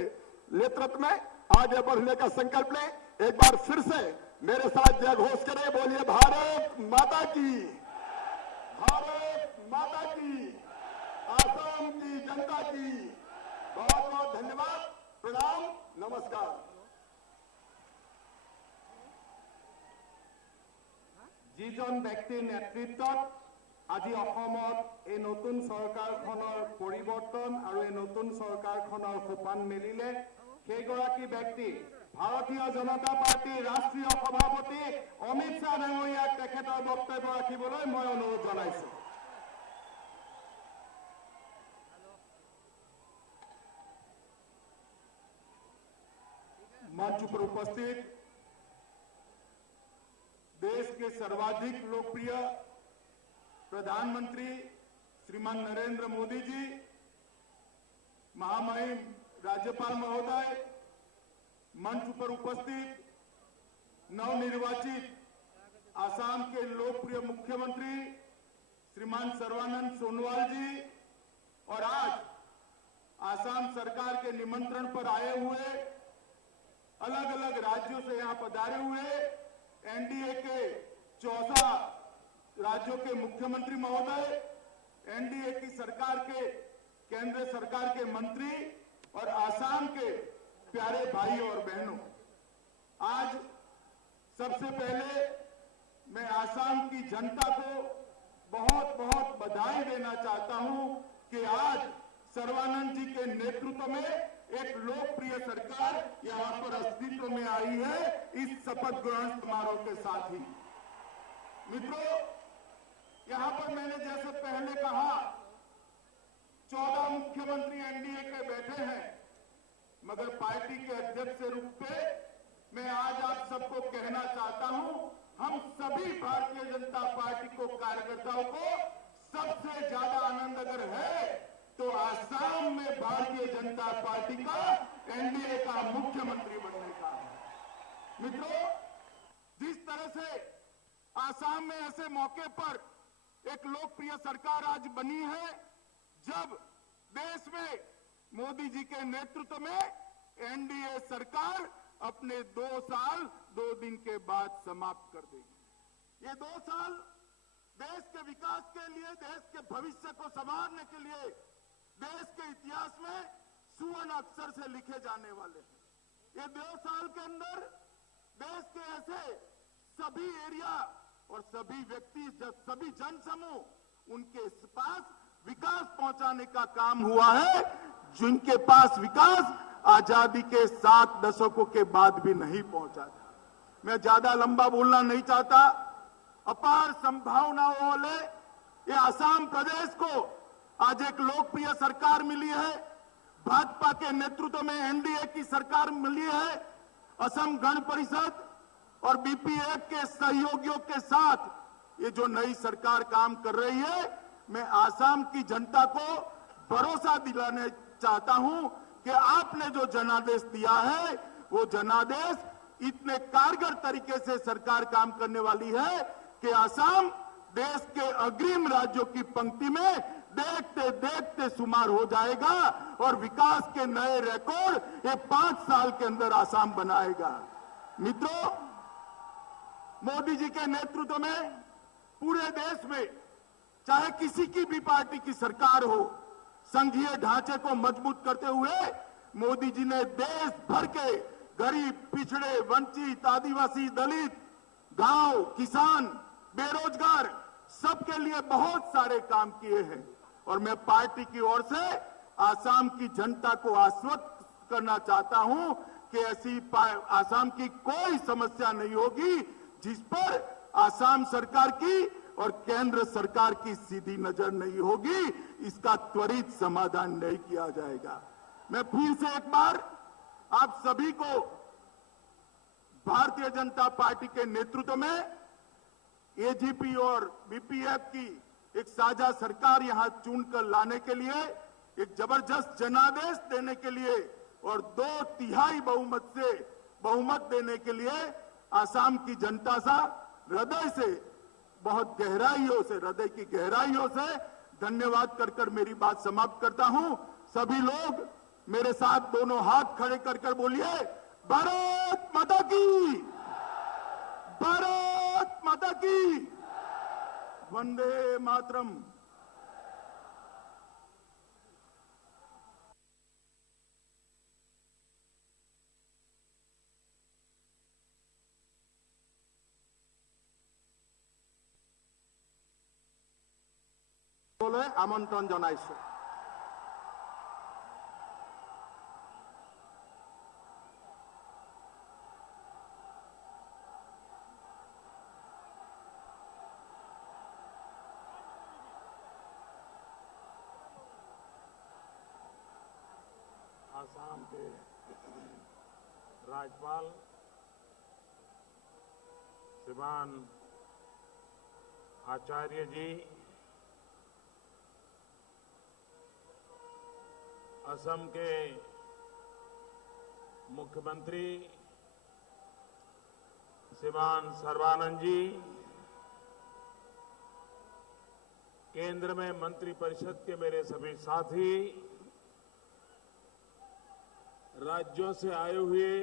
नेतृत्व में आगे बढ़ने का संकल्प ले। एक बार फिर से मेरे साथ जय घोष करें, बोलिए भारत माता की, भारत माता की, आसाम की जनता की बहुत बहुत धन्यवाद, प्रणाम, नमस्कार। যিজন ব্যক্তিৰ নেতৃত্বত আজি অসমত এই নতুন চৰকাৰখনৰ পৰিৱৰ্তন আৰু এই নতুন চৰকাৰখনৰ সোপান মেলিলে, সেইগৰাকী ব্যক্তি ভাৰতীয় জনতা পাৰ্টীৰ ৰাষ্ট্ৰীয় সভাপতি অমিত শ্বাহ ডাঙৰীয়াক তেখেতৰ বক্তব্য ৰাখিবলৈ মই অনুৰোধ জনাইছো। मंच पर उपस्थित देश के सर्वाधिक लोकप्रिय प्रधानमंत्री श्रीमान नरेंद्र मोदी जी, महामहिम राज्यपाल महोदय, मंच पर उपस्थित नवनिर्वाचित आसाम के लोकप्रिय मुख्यमंत्री श्रीमान सर्बानंद सोनोवाल जी और आज आसाम सरकार के निमंत्रण पर आए हुए अलग अलग राज्यों से यहां पधारे हुए एनडीए के 14 राज्यों के मुख्यमंत्री महोदय, एनडीए की सरकार के केंद्र सरकार के मंत्री और आसाम के प्यारे भाई और बहनों, आज सबसे पहले मैं आसाम की जनता को बहुत बहुत बधाई देना चाहता हूं कि आज सर्बानंद जी के नेतृत्व में एक लोकप्रिय सरकार यहां पर अस्तित्व में आई है इस शपथ ग्रहण समारोह के साथ ही। मित्रों, यहां पर मैंने जैसे पहले कहा 14 मुख्यमंत्री एनडीए के बैठे हैं, मगर पार्टी के अध्यक्ष के रूप में मैं आज आप सबको कहना चाहता हूं, हम सभी भारतीय जनता पार्टी को कार्यकर्ताओं को सबसे ज्यादा आनंद अगर है तो आसाम में भारतीय जनता पार्टी का एनडीए का मुख्यमंत्री बनने का है। मित्रों, जिस तरह से आसाम में ऐसे मौके पर एक लोकप्रिय सरकार आज बनी है, जब देश में मोदी जी के नेतृत्व में एनडीए सरकार अपने 2 साल 2 दिन के बाद समाप्त कर देगी। ये 2 साल देश के विकास के लिए, देश के भविष्य को संवारने के लिए देश के इतिहास में सुवर्ण अक्षर से लिखे जाने वाले हैं। ये 2 साल के अंदर देश के ऐसे सभी एरिया और सभी व्यक्ति, सभी जन समूह, उनके पास विकास पहुंचाने का काम हुआ है जिनके पास विकास आजादी के 7 दशकों के बाद भी नहीं पहुंचा था। मैं ज्यादा लंबा बोलना नहीं चाहता। अपार संभावनाओं वाले ये असम प्रदेश को आज एक लोकप्रिय सरकार मिली है। भाजपा के नेतृत्व में एनडीए की सरकार मिली है। असम गण परिषद और बीपीएफ के सहयोगियों के साथ ये जो नई सरकार काम कर रही है, मैं आसाम की जनता को भरोसा दिलाने चाहता हूं कि आपने जो जनादेश दिया है वो जनादेश इतने कारगर तरीके से सरकार काम करने वाली है कि आसाम देश के अग्रिम राज्यों की पंक्ति में देखते देखते शुमार हो जाएगा और विकास के नए रिकॉर्ड ये 5 साल के अंदर आसाम बनाएगा। मित्रों, मोदी जी के नेतृत्व में पूरे देश में चाहे किसी की भी पार्टी की सरकार हो, संघीय ढांचे को मजबूत करते हुए मोदी जी ने देश भर के गरीब, पिछड़े, वंचित, आदिवासी, दलित, गांव, किसान, बेरोजगार सबके लिए बहुत सारे काम किए हैं। और मैं पार्टी की ओर से आसाम की जनता को आश्वस्त करना चाहता हूं कि ऐसी आसाम की कोई समस्या नहीं होगी जिस पर आसाम सरकार की और केंद्र सरकार की सीधी नजर नहीं होगी। इसका त्वरित समाधान नहीं किया जाएगा। मैं फिर से एक बार आप सभी को भारतीय जनता पार्टी के नेतृत्व में एजीपी और बीपीएफ की एक साझा सरकार यहां चुनकर लाने के लिए, एक जबरदस्त जनादेश देने के लिए और 2/3 बहुमत देने के लिए आसाम की जनता सा हृदय से, बहुत गहराइयों से, हृदय की गहराइयों से धन्यवाद कर मेरी बात समाप्त करता हूं। सभी लोग मेरे साथ दोनों हाथ खड़े कर बोलिए, भारत माता की, भारत माता की, वंदे मातरम। আমন্ত্রণ জনাইছো। आसाम के राज्यपाल श्रीमान आचार्य जी, असम के मुख्यमंत्री श्रीमान सर्बानंद जी, केंद्र में मंत्रिपरिषद के मेरे सभी साथी, राज्यों से आए हुए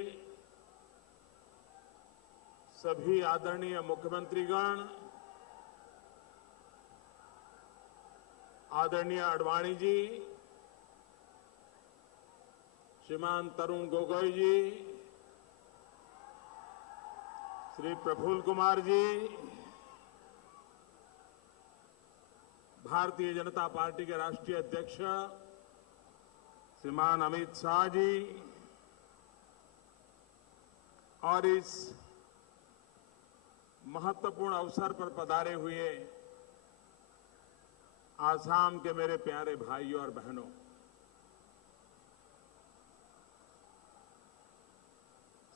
सभी आदरणीय मुख्यमंत्रीगण, आदरणीय आडवाणी जी, श्रीमान तरुण गोगोई जी, श्री प्रफुल्ल कुमार जी, भारतीय जनता पार्टी के राष्ट्रीय अध्यक्ष श्रीमान अमित शाह जी और इस महत्वपूर्ण अवसर पर पधारे हुए आसाम के मेरे प्यारे भाइयों और बहनों,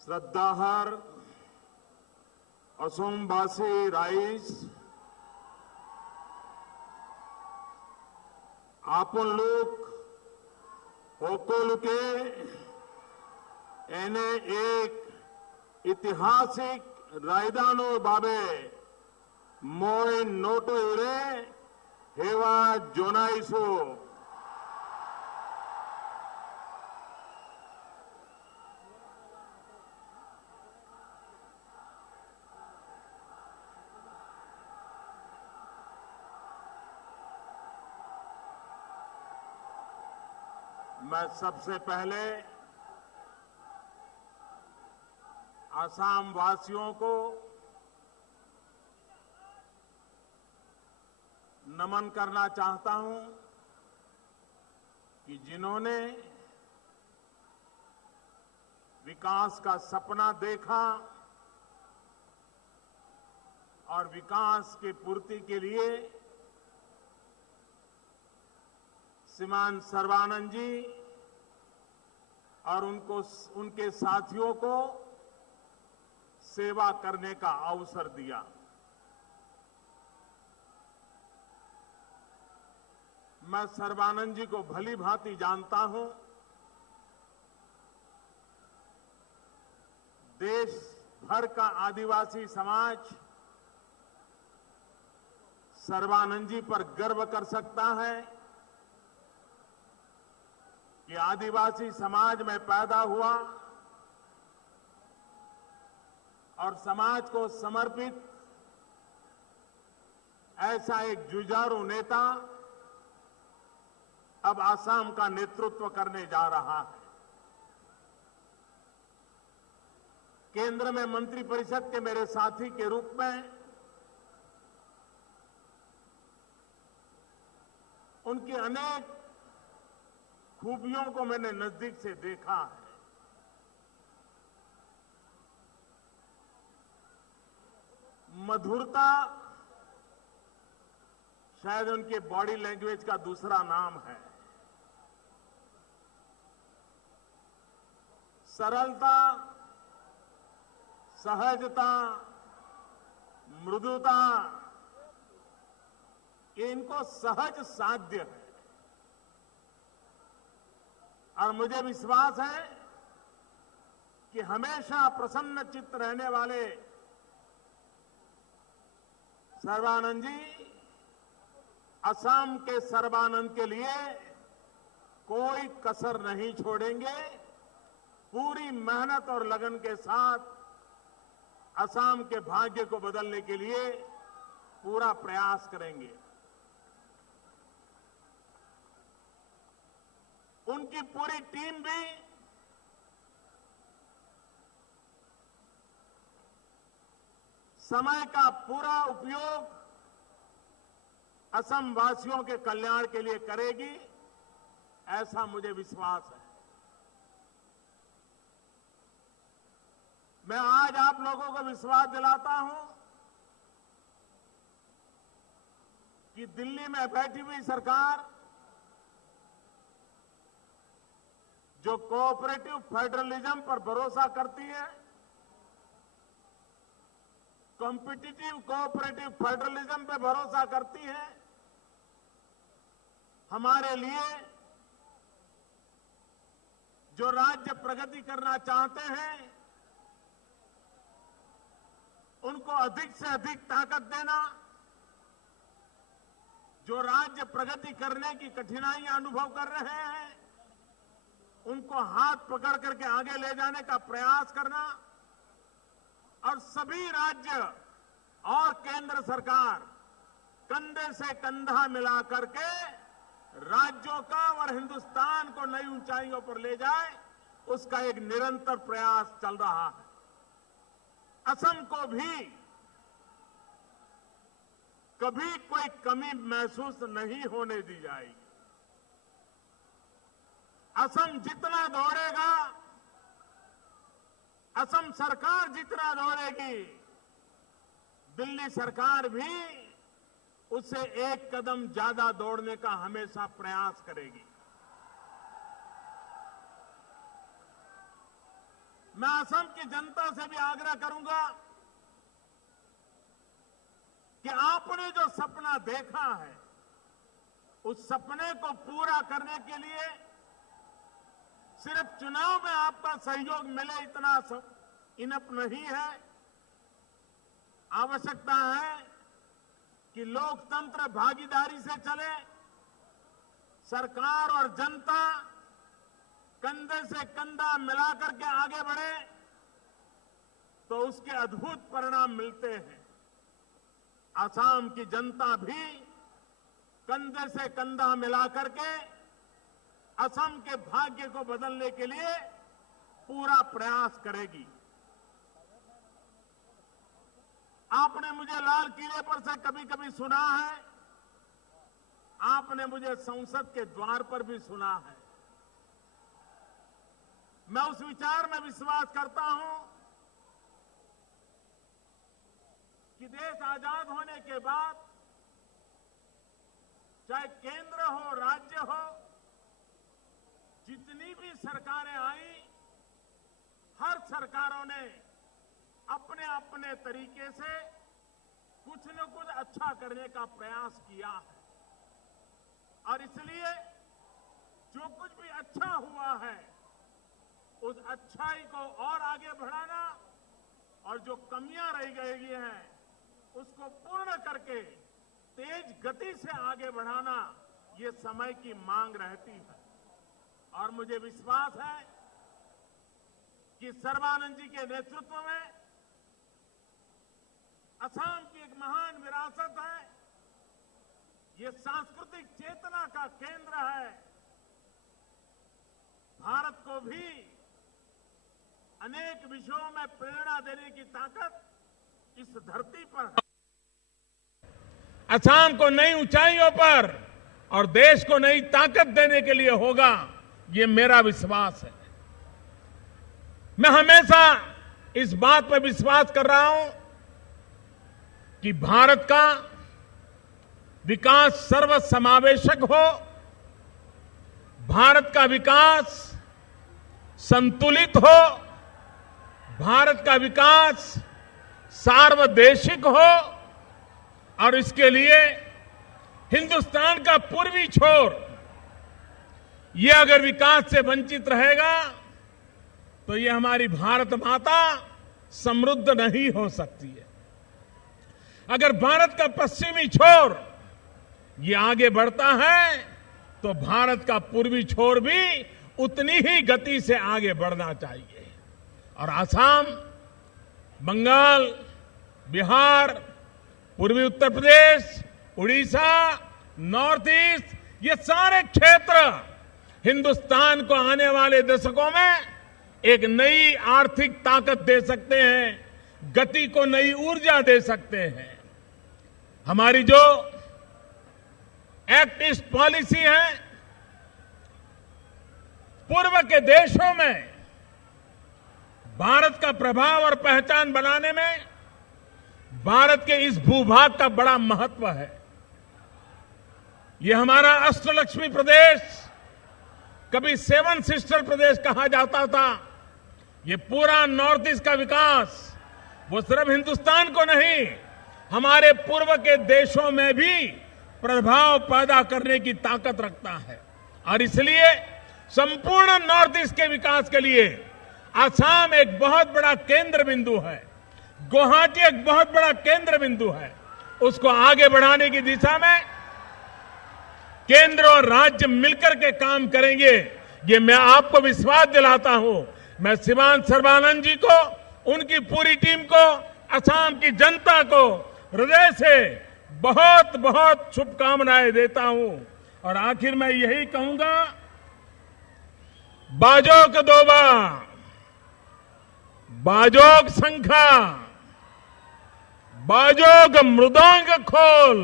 श्रद्धाहार असमवासी राइज, आपन लोग होकोलुके एने एक ऐतिहासिक रायदानो बाबे मोय नोटो इरे हेवा जोनाइसो। मैं सबसे पहले आसाम वासियों को नमन करना चाहता हूं कि जिन्होंने विकास का सपना देखा और विकास की पूर्ति के लिए श्रीमान सर्बानंद जी और उनके साथियों को सेवा करने का अवसर दिया। मैं सर्बानंद जी को भली भांति जानता हूं। देश भर का आदिवासी समाज सर्बानंद जी पर गर्व कर सकता है कि आदिवासी समाज में पैदा हुआ और समाज को समर्पित ऐसा एक जुझारू नेता अब आसाम का नेतृत्व करने जा रहा है। केंद्र में मंत्रिपरिषद के मेरे साथी के रूप में उनकी अनेक खूबियों को मैंने नजदीक से देखा है। मधुरता शायद उनके बॉडी लैंग्वेज का दूसरा नाम है। सरलता, सहजता, मृदुता, ये इनको सहज साध्य है और मुझे विश्वास है कि हमेशा प्रसन्न चित्त रहने वाले सर्बानंद जी असम के सर्बानंद के लिए कोई कसर नहीं छोड़ेंगे। पूरी मेहनत और लगन के साथ असम के भाग्य को बदलने के लिए पूरा प्रयास करेंगे। उनकी पूरी टीम भी समय का पूरा उपयोग असम वासियों के कल्याण के लिए करेगी, ऐसा मुझे विश्वास है। मैं आज आप लोगों को विश्वास दिलाता हूं कि दिल्ली में बैठी हुई सरकार जो कोऑपरेटिव फेडरलिज्म पर भरोसा करती है, कॉम्पिटिटिव कोऑपरेटिव फेडरलिज्म पर भरोसा करती है, हमारे लिए जो राज्य प्रगति करना चाहते हैं उनको अधिक से अधिक ताकत देना, जो राज्य प्रगति करने की कठिनाइयां अनुभव कर रहे हैं उनको हाथ पकड़ करके आगे ले जाने का प्रयास करना और सभी राज्य और केंद्र सरकार कंधे से कंधा मिला करके राज्यों का और हिंदुस्तान को नई ऊंचाइयों पर ले जाए, उसका एक निरंतर प्रयास चल रहा है। असम को भी कभी कोई कमी महसूस नहीं होने दी जाएगी। असम जितना दौड़ेगा, असम सरकार जितना दौड़ेगी, दिल्ली सरकार भी उससे एक कदम ज्यादा दौड़ने का हमेशा प्रयास करेगी। मैं असम की जनता से भी आग्रह करूंगा कि आपने जो सपना देखा है उस सपने को पूरा करने के लिए सिर्फ चुनाव में आपका सहयोग मिले इतना इनफ नहीं है। आवश्यकता है कि लोकतंत्र भागीदारी से चले, सरकार और जनता कंधे से कंधा मिलाकर के आगे बढ़े तो उसके अद्भुत परिणाम मिलते हैं। असम की जनता भी कंधे से कंधा मिलाकर के असम के भाग्य को बदलने के लिए पूरा प्रयास करेगी। आपने मुझे लाल किले पर से कभी कभी सुना है, आपने मुझे संसद के द्वार पर भी सुना है। मैं उस विचार में विश्वास करता हूं कि देश आजाद होने के बाद चाहे केंद्र हो राज्य हो, जितनी भी सरकारें आई, हर सरकारों ने अपने अपने तरीके से कुछ न कुछ अच्छा करने का प्रयास किया है। और इसलिए जो कुछ भी अच्छा हुआ है उस अच्छाई को और आगे बढ़ाना और जो कमियां रह गई हैं उसको पूर्ण करके तेज गति से आगे बढ़ाना ये समय की मांग रहती है। और मुझे विश्वास है कि सर्बानंद जी के नेतृत्व में असम की एक महान विरासत है, ये सांस्कृतिक चेतना का केंद्र है। भारत को भी अनेक विषयों में प्रेरणा देने की ताकत इस धरती पर है। असम को नई ऊंचाइयों पर और देश को नई ताकत देने के लिए होगा, ये मेरा विश्वास है। मैं हमेशा इस बात पर विश्वास कर रहा हूं कि भारत का विकास सर्वसमावेशक हो, भारत का विकास संतुलित हो, भारत का विकास सार्वदेशिक हो और इसके लिए हिंदुस्तान का पूर्वी छोर ये अगर विकास से वंचित रहेगा तो ये हमारी भारत माता समृद्ध नहीं हो सकती है। अगर भारत का पश्चिमी छोर ये आगे बढ़ता है तो भारत का पूर्वी छोर भी उतनी ही गति से आगे बढ़ना चाहिए। और असम, बंगाल, बिहार, पूर्वी उत्तर प्रदेश, उड़ीसा, नॉर्थ ईस्ट, ये सारे क्षेत्र हिंदुस्तान को आने वाले दशकों में एक नई आर्थिक ताकत दे सकते हैं, गति को नई ऊर्जा दे सकते हैं। हमारी जो एक्ट ईस्ट पॉलिसी है, पूर्व के देशों में भारत का प्रभाव और पहचान बनाने में भारत के इस भूभाग का बड़ा महत्व है। ये हमारा अष्टलक्ष्मी प्रदेश, कभी सेवन सिस्टर प्रदेश कहा जाता था, ये पूरा नॉर्थ ईस्ट का विकास वो सिर्फ हिंदुस्तान को नहीं, हमारे पूर्व के देशों में भी प्रभाव पैदा करने की ताकत रखता है। और इसलिए संपूर्ण नॉर्थ ईस्ट के विकास के लिए असम एक बहुत बड़ा केंद्र बिंदु है, गुवाहाटी एक बहुत बड़ा केंद्र बिंदु है। उसको आगे बढ़ाने की दिशा में केंद्र और राज्य मिलकर के काम करेंगे, ये मैं आपको विश्वास दिलाता हूं। मैं श्रीमान सर्बानंद जी को, उनकी पूरी टीम को, असम की जनता को हृदय से बहुत बहुत शुभकामनाएं देता हूं। और आखिर मैं यही कहूंगा, बाजोक दोबा, बाजोक शंखा, बाजोक मृदंग खोल,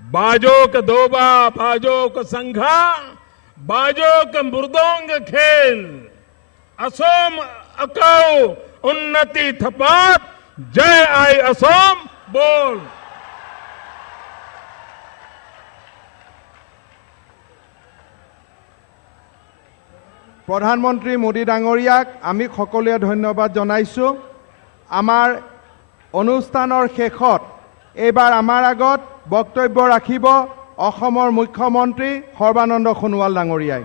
बाजोक दोबा, बाजोक संघा, बाजोक मृदंग खेल, असोम अकौ उन्नति थपात, जय आई असम बोल। প্ৰধানমন্ত্ৰী মোদী ডাঙৰীয়াক আমি সকলোৱে ধন্যবাদ জনাইছোঁ। আমাৰ অনুষ্ঠানৰ শেষত এইবাৰ আমাৰ আগত বক্তব্য ৰাখিব অসমৰ মুখ্যমন্ত্ৰী সৰ্বানন্দ সোণোৱাল ডাঙৰীয়াই।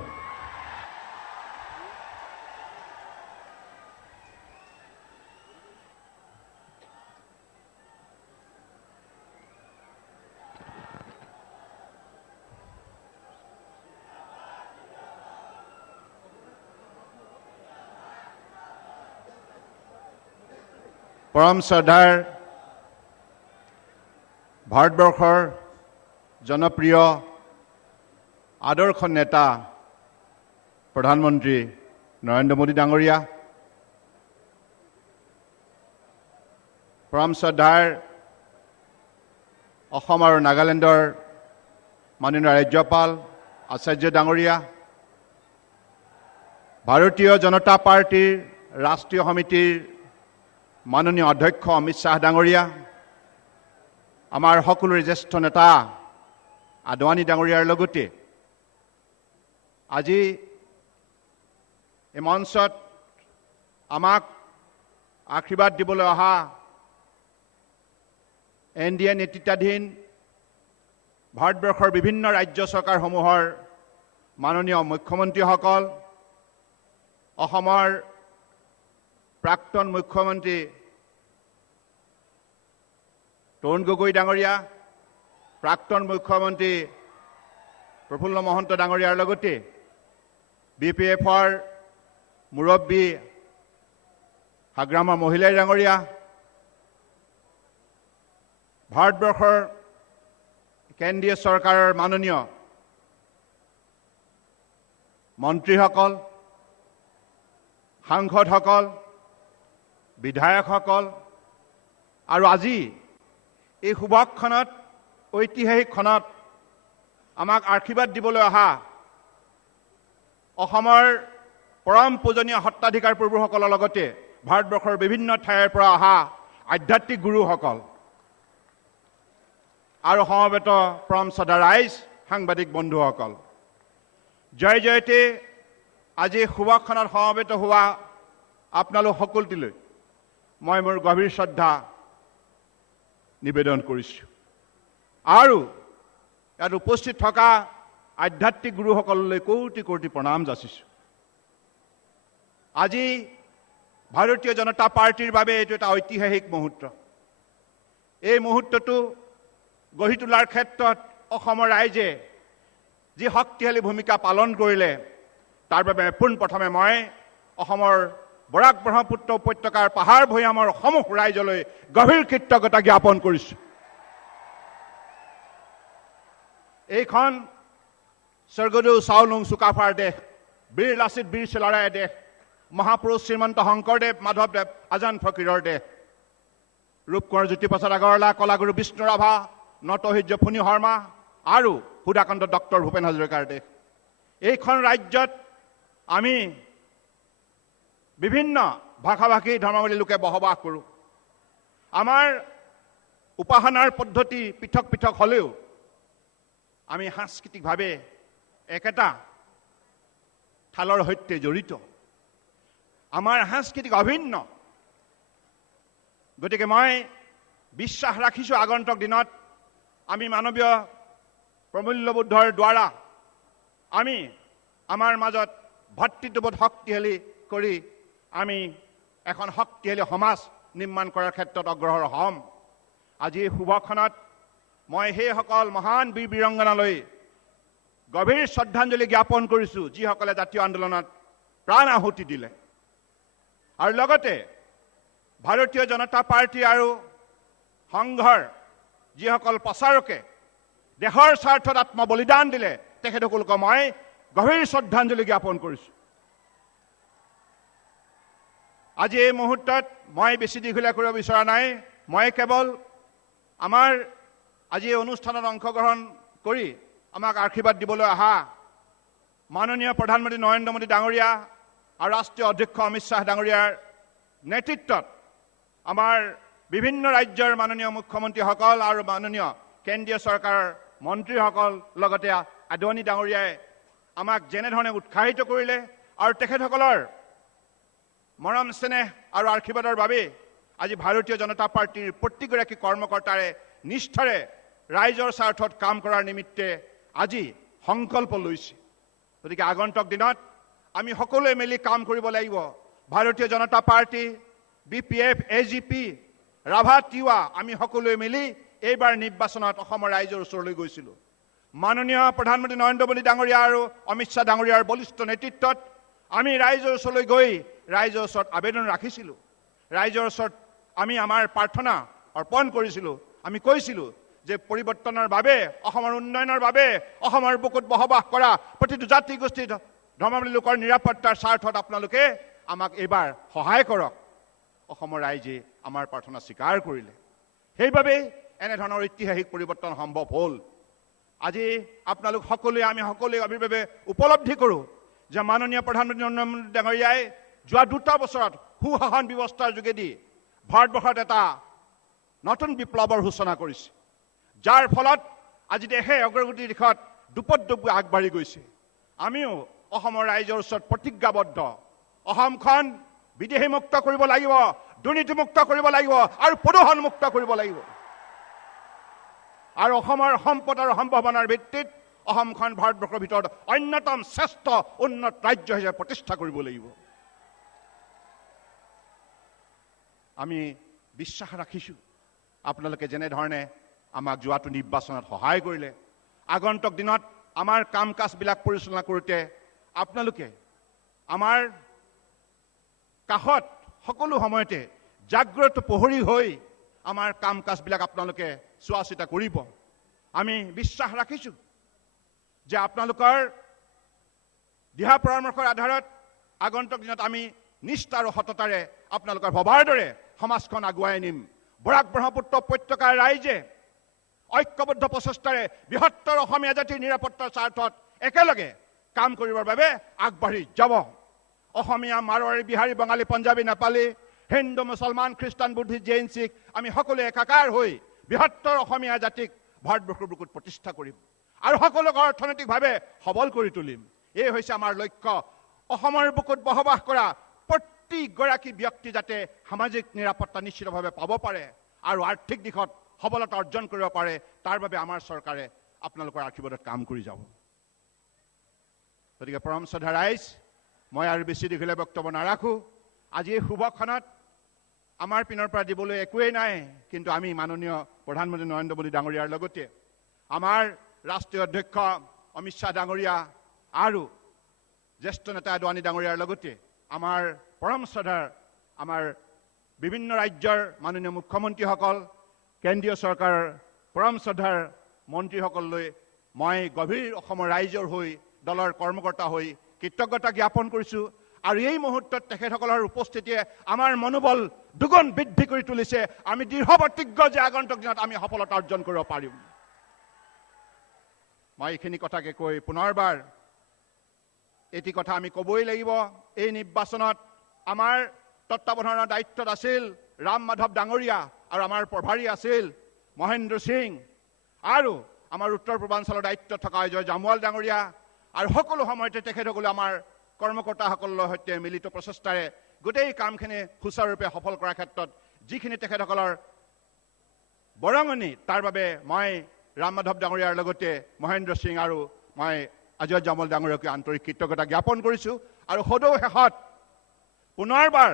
परम श्रद्धार भारतवर्षर जनप्रिय आदर्श नेता प्रधानमंत्री नरेंद्र मोदी डांगरिया, परम श्रद्धार असम और नागालैंडर माननीय राज्यपाल आचार्य डांगरिया, ভাৰতীয় জনতা পাৰ্টীৰ ৰাষ্ট্ৰীয় সমিতিৰ মাননীয় অধ্যক্ষ অমিত শ্বাহ ডাঙৰীয়া, আমাৰ সকলোৰে জ্যেষ্ঠ নেতা আদৱানী ডাঙৰীয়াৰ লগতে আজি এই মঞ্চত আমাক আশীৰ্বাদ দিবলৈ অহা NDA নেতৃত্বাধীন ভাৰতবৰ্ষৰ বিভিন্ন ৰাজ্য চৰকাৰসমূহৰ মাননীয় মুখ্যমন্ত্ৰীসকল, অসমৰ প্ৰাক্তন মুখ্যমন্ত্ৰী তৰুণ গগৈ ডাঙৰীয়া, প্ৰাক্তন মুখ্যমন্ত্ৰী প্ৰফুল্ল মহন্ত ডাঙৰীয়াৰ লগতে BPFৰ মুৰব্বী হাগ্ৰামা মহিলাই ডাঙৰীয়া, ভাৰতবৰ্ষৰ কেন্দ্ৰীয় চৰকাৰৰ মাননীয় মন্ত্ৰীসকল, সাংসদসকল, বিধায়কসকল আৰু আজি এই শুভক্ষণত ঐতিহাসিক ক্ষণত আমাক আশীৰ্বাদ দিবলৈ অহা অসমৰ পৰম পূজনীয় সত্তাধিকাৰ প্ৰভুসকলৰ লগতে ভাৰতবৰ্ষৰ বিভিন্ন ঠাইৰ পৰা অহা আধ্যাত্মিক গুৰুসকল আৰু সমবেত পৰম শ্ৰদ্ধা ৰাইজ, সাংবাদিক বন্ধুসকল, জয় জয়তে আজি শুভক্ষণত সমবেত হোৱা আপোনালোক সকলোটিলৈ মই মোৰ গভীৰ শ্ৰদ্ধা নিবেদন কৰিছোঁ আৰু ইয়াত উপস্থিত থকা আধ্যাত্মিক গুৰুসকললৈ কোটি কোটি প্ৰণাম যাচিছোঁ। আজি ভাৰতীয় জনতা পাৰ্টীৰ বাবে এইটো এটা ঐতিহাসিক মুহূৰ্ত। এই মুহূৰ্তটো গঢ়ি তোলাৰ ক্ষেত্ৰত অসমৰ ৰাইজে যি শক্তিশালী ভূমিকা পালন কৰিলে তাৰ বাবে পোনপ্ৰথমে মই অসমৰ বৰাক ব্ৰহ্মপুত্ৰ উপত্যকাৰ পাহাৰ ভৈয়ামৰ সমূহ ৰাইজলৈ গভীৰ কৃতজ্ঞতা জ্ঞাপন কৰিছোঁ। এইখন স্বৰ্গদেউ চাওলুং চুকাফাৰ দেশ, বীৰ লাচিত বীৰ চিলাৰায়ৰ দেশ, মহাপুৰুষ শ্ৰীমন্ত শংকৰদেৱ মাধৱদেৱ আজান ফকীৰৰ দেশ, ৰূপকোঁৱৰ জ্যোতিপ্ৰসাদ আগৰৱালা, কলাগুৰু বিষ্ণু ৰাভা, নটসূৰ্য ফুনি শৰ্মা আৰু সুধাকান্ত ডক্টৰ ভূপেন হাজৰিকাৰ দেশ। এইখন ৰাজ্যত আমি বিভিন্ন ভাষা-ভাষী ধৰ্মাৱলী লোকে বসবাস কৰোঁ। আমাৰ উপাসনাৰ পদ্ধতি পৃথক পৃথক হ'লেও আমি সাংস্কৃতিকভাৱে একেটা থালৰ সৈতে জড়িত। আমাৰ সাংস্কৃতিক অভিন্ন। গতিকে মই বিশ্বাস ৰাখিছোঁ আগন্তুক দিনত আমি মানৱীয় প্ৰমূল্যবোধৰ দ্বাৰা আমি আমাৰ মাজত ভাতৃত্ববোধ শক্তিশালী কৰি আমি এখন শক্তিশালী সমাজ নিৰ্মাণ কৰাৰ ক্ষেত্ৰত অগ্ৰসৰ হ'ম। আজি এই শুভক্ষণত মই সেইসকল মহান বীৰ বীৰংগনালৈ গভীৰ শ্ৰদ্ধাঞ্জলি জ্ঞাপন কৰিছোঁ যিসকলে জাতীয় আন্দোলনত প্ৰাণ আহুতি দিলে আৰু লগতে ভাৰতীয় জনতা পাৰ্টী আৰু সংঘৰ যিসকল প্ৰচাৰকে দেশৰ স্বাৰ্থত আত্মবলিদান দিলে তেখেতসকলক মই গভীৰ শ্ৰদ্ধাঞ্জলি জ্ঞাপন কৰিছোঁ। আজি এই মুহূৰ্তত মই বেছি দীঘলীয়া কৰিব বিচৰা নাই। মই কেৱল আমাৰ আজি এই অনুষ্ঠানত অংশগ্ৰহণ কৰি আমাক আশীৰ্বাদ দিবলৈ অহা মাননীয় প্ৰধানমন্ত্ৰী নৰেন্দ্ৰ মোদী ডাঙৰীয়া আৰু ৰাষ্ট্ৰীয় অধ্যক্ষ অমিত শ্বাহ ডাঙৰীয়াৰ নেতৃত্বত আমাৰ বিভিন্ন ৰাজ্যৰ মাননীয় মুখ্যমন্ত্ৰীসকল আৰু মাননীয় কেন্দ্ৰীয় চৰকাৰৰ মন্ত্ৰীসকল লগতে আদৱানী ডাঙৰীয়াই আমাক যেনেধৰণে উৎসাহিত কৰিলে আৰু তেখেতসকলৰ মৰম স্নেহ আৰু আশীৰ্বাদৰ বাবে আজি ভাৰতীয় জনতা পাৰ্টীৰ প্ৰতিগৰাকী কৰ্মকৰ্তাৰে নিষ্ঠাৰে ৰাইজৰ স্বাৰ্থত কাম কৰাৰ নিমিত্তে আজি সংকল্প লৈছে। গতিকে আগন্তুক দিনত আমি সকলোৱে মিলি কাম কৰিব লাগিব। Bharatiya Janata Party, BPF, AGP, Rabha, Tiwa আমি সকলোৱে মিলি এইবাৰ নিৰ্বাচনত অসমৰ ৰাইজৰ ওচৰলৈ গৈছিলোঁ। মাননীয় প্ৰধানমন্ত্ৰী নৰেন্দ্ৰ মোদী ডাঙৰীয়া আৰু অমিত শ্বাহ ডাঙৰীয়াৰ বলিষ্ঠ নেতৃত্বত আমি ৰাইজৰ ওচৰলৈ গৈ ৰাইজৰ ওচৰত আবেদন ৰাখিছিলোঁ। ৰাইজৰ ওচৰত আমি আমাৰ প্ৰাৰ্থনা অৰ্পণ কৰিছিলোঁ। আমি কৈছিলোঁ যে পৰিৱৰ্তনৰ বাবে, অসমৰ উন্নয়নৰ বাবে, অসমৰ বুকুত বসবাস কৰা প্ৰতিটো জাতি গোষ্ঠী ধৰ্মাৱলী লোকৰ নিৰাপত্তাৰ স্বাৰ্থত আপোনালোকে আমাক এইবাৰ সহায় কৰক। অসমৰ ৰাইজে আমাৰ প্ৰাৰ্থনা স্বীকাৰ কৰিলে। সেইবাবে এনেধৰণৰ ঐতিহাসিক পৰিৱৰ্তন সম্ভৱ হ'ল। আজি আপোনালোক সকলোৱে আমি সকলোৱে অবিৰভাৱে উপলব্ধি কৰোঁ যে মাননীয় প্ৰধানমন্ত্ৰী নৰেন্দ্ৰ মোদী ডাঙৰীয়াই যোৱা 2টা বছৰত সুশাসন ব্যৱস্থাৰ যোগেদি ভাৰতবৰ্ষত এটা নতুন বিপ্লৱৰ সূচনা কৰিছে, যাৰ ফলত আজি দেশে অগ্ৰগতিৰ দিশত দুপদুপকৈ আগবাঢ়ি গৈছে। আমিও অসমৰ ৰাইজৰ ওচৰত প্ৰতিজ্ঞাবদ্ধ, অসমখন বিদেশীমুক্ত কৰিব লাগিব, দুৰ্নীতিমুক্ত কৰিব লাগিব আৰু প্ৰদূষণমুক্ত কৰিব লাগিব। আৰু অসমৰ সম্পদ আৰু সম্ভাৱনাৰ ভিত্তিত অসমখন ভাৰতবৰ্ষৰ ভিতৰত অন্যতম শ্ৰেষ্ঠ উন্নত ৰাজ্য হিচাপে প্ৰতিষ্ঠা কৰিব লাগিব। আমি বিশ্বাস ৰাখিছোঁ আপোনালোকে যেনেধৰণে আমাক যোৱাটো নিৰ্বাচনত সহায় কৰিলে, আগন্তুক দিনত আমাৰ কাম কাজবিলাক পৰিচালনা কৰোঁতে আপোনালোকে আমাৰ কাষত সকলো সময়তে জাগ্ৰত প্ৰহৰী হৈ আমাৰ কাম কাজবিলাক আপোনালোকে চোৱা চিতা কৰিব। আমি বিশ্বাস ৰাখিছোঁ যে আপোনালোকৰ দিহা পৰামৰ্শৰ আধাৰত আগন্তুক দিনত আমি নিষ্ঠা আৰু সততাৰে আপোনালোকৰ ভবাৰ দৰে সমাজখন আগুৱাই নিম। বৰাক ব্ৰহ্মপুত্ৰ উপত্যকাৰ ৰাইজে ঐক্যবদ্ধ প্ৰচেষ্টাৰে বৃহত্তৰ অসমীয়া জাতিৰ নিৰাপত্তাৰ স্বাৰ্থত একেলগে কাম কৰিবৰ বাবে আগবাঢ়ি যাব। অসমীয়া, মাৰোৱাৰী, বিহাৰী, বঙালী, পঞ্জাবী, নেপালী, হিন্দু, মুছলমান, খ্ৰীষ্টান, বুদ্ধিষ্ট, জৈন, শিখ আমি সকলোৱে একাকাৰ হৈ বৃহত্তৰ অসমীয়া জাতিক ভাৰতবৰ্ষৰ বুকুত প্ৰতিষ্ঠা কৰিম আৰু সকলোকে অৰ্থনৈতিকভাৱে সবল কৰি তুলিম। এই হৈছে আমাৰ লক্ষ্য। অসমৰ বুকুত বসবাস কৰা প্ৰতিগৰাকী ব্যক্তি যাতে সামাজিক নিৰাপত্তা নিশ্চিতভাৱে পাব পাৰে আৰু আৰ্থিক দিশত সবলতা অৰ্জন কৰিব পাৰে, তাৰ বাবে আমাৰ চৰকাৰে আপোনালোকৰ আশীৰ্বাদত কাম কৰি যাব। গতিকে পৰম শ্ৰদ্ধা ৰাইজ, মই আৰু বেছি দীঘলীয়া বক্তব্য নাৰাখোঁ। আজি এই শুভক্ষণত আমাৰ পিনৰ পৰা দিবলৈ একোৱেই নাই, কিন্তু আমি মাননীয় প্ৰধানমন্ত্ৰী নৰেন্দ্ৰ মোদী ডাঙৰীয়াৰ লগতে আমাৰ ৰাষ্ট্ৰীয় অধ্যক্ষ অমিত শ্বাহ ডাঙৰীয়া আৰু জ্যেষ্ঠ নেতা আদৱানী ডাঙৰীয়াৰ লগতে আমাৰ পৰম শ্ৰদ্ধাৰ আমাৰ বিভিন্ন ৰাজ্যৰ মাননীয় মুখ্যমন্ত্ৰীসকল, কেন্দ্ৰীয় চৰকাৰৰ পৰম শ্ৰদ্ধাৰ মন্ত্ৰীসকললৈ মই গভীৰ অসমৰ ৰাইজৰ হৈ, দলৰ কৰ্মকৰ্তা হৈ কৃতজ্ঞতা জ্ঞাপন কৰিছোঁ। আৰু এই মুহূৰ্তত তেখেতসকলৰ উপস্থিতিয়ে আমাৰ মনোবল দুগুণ বৃদ্ধি কৰি তুলিছে। আমি দৃঢ় প্ৰতিজ্ঞ যে আগন্তুক দিনত আমি সফলতা অৰ্জন কৰিব পাৰিম। মই এইখিনি কথাকে কৈ পুনৰবাৰ এটি কথা আমি ক'বই লাগিব। এই নিৰ্বাচনত আমাৰ তত্ত্বাৱধানৰ দায়িত্বত আছিল ৰাম মাধৱ ডাঙৰীয়া আৰু আমাৰ প্ৰভাৰী আছিল মহেন্দ্ৰ সিং, আৰু আমাৰ উত্তৰ পূৰ্বাঞ্চলৰ দায়িত্বত থকা অজয় জামৱাল ডাঙৰীয়া, আৰু সকলো সময়তে তেখেতসকলে আমাৰ কৰ্মকৰ্তাসকলৰ সৈতে মিলিত প্ৰচেষ্টাৰে গোটেই কামখিনি সুচাৰুৰূপে সফল কৰাৰ ক্ষেত্ৰত যিখিনি তেখেতসকলৰ বৰঙণি, তাৰ বাবে মই ৰাম মাধৱ ডাঙৰীয়াৰ লগতে মহেন্দ্ৰ সিং আৰু মই অজয় জামৱাল ডাঙৰীয়াকে আন্তৰিক কৃতজ্ঞতা জ্ঞাপন কৰিছোঁ। আৰু সদৌ শেষত পুনৰবাৰ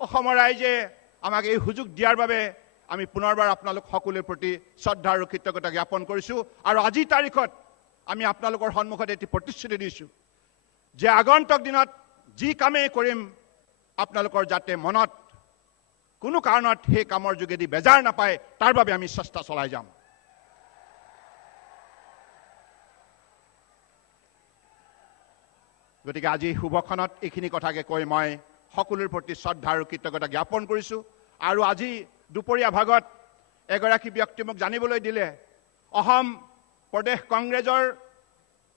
অসমৰ ৰাইজে আমাক এই সুযোগ দিয়াৰ বাবে আমি পুনৰবাৰ আপোনালোক সকলোৰে প্ৰতি শ্ৰদ্ধা আৰু কৃতজ্ঞতা জ্ঞাপন কৰিছোঁ। আৰু আজিৰ তাৰিখত আমি আপোনালোকৰ সন্মুখত এটি প্ৰতিশ্ৰুতি দিছোঁ যে আগন্তুক দিনত যি কামেই কৰিম আপোনালোকৰ যাতে মনত কোনো কাৰণত সেই কামৰ যোগেদি বেজাৰ নাপায়, তাৰ বাবে আমি চেষ্টা চলাই যাম। গতিকে আজি শুভক্ষণত এইখিনি কথাকে কৈ মই সকলোৰে প্ৰতি শ্ৰদ্ধা আৰু কৃতজ্ঞতা জ্ঞাপন কৰিছোঁ। আৰু আজি দুপৰীয়া ভাগত এগৰাকী ব্যক্তি মোক জানিবলৈ দিলে, অসম প্ৰদেশ কংগ্ৰেছৰ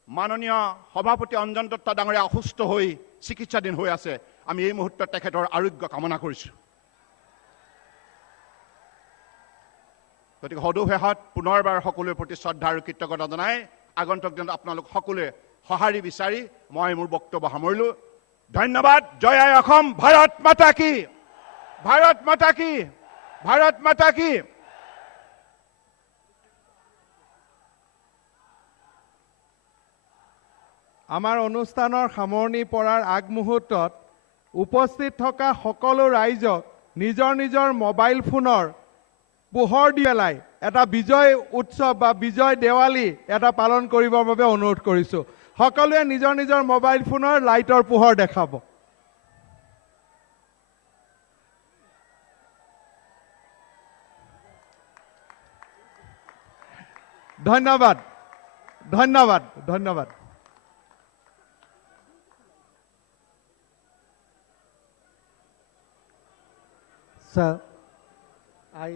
মাননীয় সভাপতি অঞ্জন দত্ত ডাঙৰীয়া অসুস্থ হৈ চিকিৎসাধীন হৈ আছে। আমি এই মুহূৰ্তত তেখেতৰ আৰোগ্য কামনা কৰিছোঁ। গতিকে সদৌ শেষত পুনৰবাৰ সকলোৰে প্ৰতি শ্ৰদ্ধা আৰু কৃতজ্ঞতা জনাই আগন্তুক দিনত আপোনালোক সকলোৱে সঁহাৰি বিচাৰি মই মোৰ বক্তব্য সামৰিলোঁ। ধন্যবাদ। জয় আই অসম। ভাৰত মাতা কি, ভাৰত মাতা কি, ভাৰত মাতা কি। আমাৰ অনুষ্ঠানৰ সামৰণি পৰাৰ আগমুহূৰ্তত উপস্থিত থকা সকলো ৰাইজক নিজৰ নিজৰ মোবাইল ফোনৰ পোহৰ দি পেলাই এটা বিজয় উৎসৱ বা বিজয় দেৱালী এটা পালন কৰিবৰ বাবে অনুৰোধ কৰিছোঁ। সকলোৱে নিজৰ নিজৰ মোবাইল ফোনৰ লাইটৰ পোহৰ দেখাব। ধন্যবাদ, ধন্যবাদ, ধন্যবাদ। Sir, I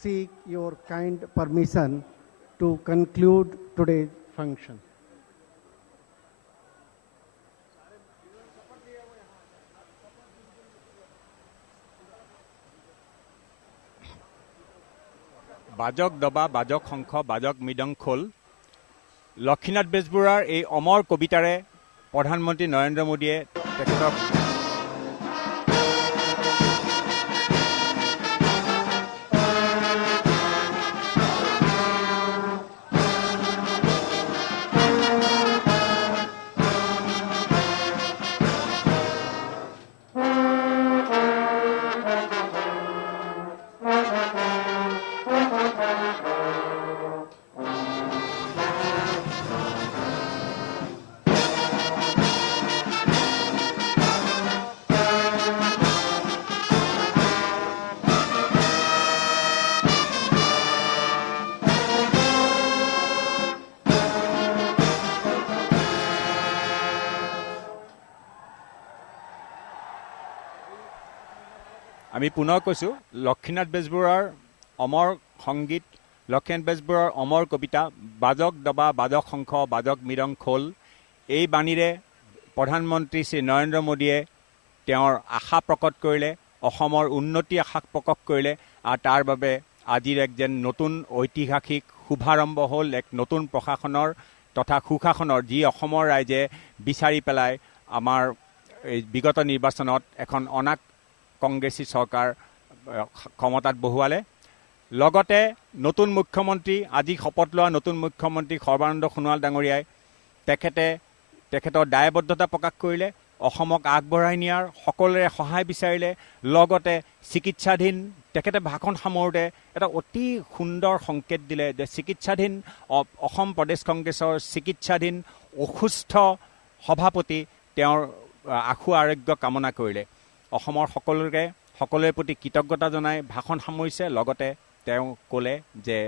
seek your kind permission to conclude today's function. বাজক দবা বাজক শংখ বাজক মৃদংখোল লক্ষীনাথ বেজবৰুৱাৰ এই অমৰ কবিতাৰে প্ৰধানমন্ত্ৰী নৰেন্দ্ৰ মোদীয়ে তেখেতক আমি পুনৰ কৈছোঁ লক্ষীনাথ বেজবৰুৱাৰ অমৰ সংগীত লক্ষীনাথ বেজবৰুৱাৰ অমৰ কবিতা বাজক দবা বাজক শংখ বাজক মৃদংখোল এই বাণীৰে প্ৰধানমন্ত্ৰী শ্ৰী নৰেন্দ্ৰ মোদীয়ে তেওঁৰ আশা প্ৰকট কৰিলে অসমৰ উন্নতি আশা প্ৰকট কৰিলে আৰু তাৰ বাবে আজিৰ এক যেন নতুন ঐতিহাসিক শুভাৰম্ভ হ'ল এক নতুন প্ৰশাসনৰ তথা সুশাসনৰ যি অসমৰ ৰাইজে বিচাৰি পেলাই আমাৰ বিগত নিৰ্বাচনত এখন অনাক কংগ্ৰেছী চৰকাৰ ক্ষমতাত বহুৱালে লগতে নতুন মুখ্যমন্ত্ৰী আজি শপত লোৱা নতুন মুখ্যমন্ত্ৰী সৰ্বানন্দ সোণোৱাল ডাঙৰীয়াই তেখেতৰ দায়বদ্ধতা প্ৰকাশ কৰিলে অসমক আগবঢ়াই নিয়াৰ সকলোৰে সহায় বিচাৰিলে লগতে চিকিৎসাধীন তেখেতে ভাষণ সামৰোতে এটা অতি সুন্দৰ সংকেত দিলে যে চিকিৎসাধীন অসম প্ৰদেশ কংগ্ৰেছৰ চিকিৎসাধীন অসুস্থ সভাপতি তেওঁৰ আশু আৰোগ্য কামনা কৰিলে অসমৰ সকলোৰে প্ৰতি কৃতজ্ঞতা জনাই ভাষণ সামৰিছে লগতে তেওঁ ক'লে যে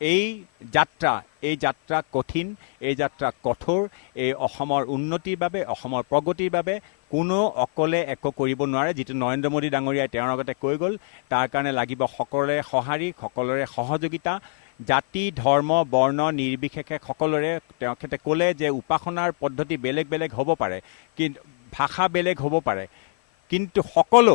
এই যাত্ৰা কঠিন এই যাত্ৰা কঠোৰ এই অসমৰ উন্নতিৰ বাবে অসমৰ প্ৰগতিৰ বাবে কোনো অকলে একো কৰিব নোৱাৰে যিটো নৰেন্দ্ৰ মোদী ডাঙৰীয়াই তেওঁৰ আগতে কৈ গ'ল তাৰ কাৰণে লাগিব সকলোৰে সঁহাৰি সকলোৰে সহযোগিতা জাতি ধৰ্ম বৰ্ণ নিৰ্বিশেষে সকলোৰে তেখেতে ক'লে যে উপাসনাৰ পদ্ধতি বেলেগ বেলেগ হ'ব পাৰে কিন্তু ভাষা বেলেগ হ'ব পাৰে কিন্তু সকলো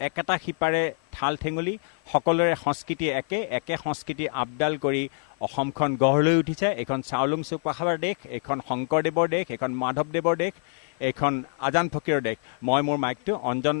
একেটা শিপাৰে ঠাল ঠেঙুলি সকলোৰে সংস্কৃতি একে সংস্কৃতি আপডাল কৰি অসমখন গঢ় লৈ উঠিছে এইখন চাওলুং চুকাফাৰ দেশ এইখন শংকৰদেৱৰ দেশ এইখন মাধৱদেৱৰ দেশ এইখন আজান ফকীৰৰ দেশ মই মোৰ মাইকটো অঞ্জন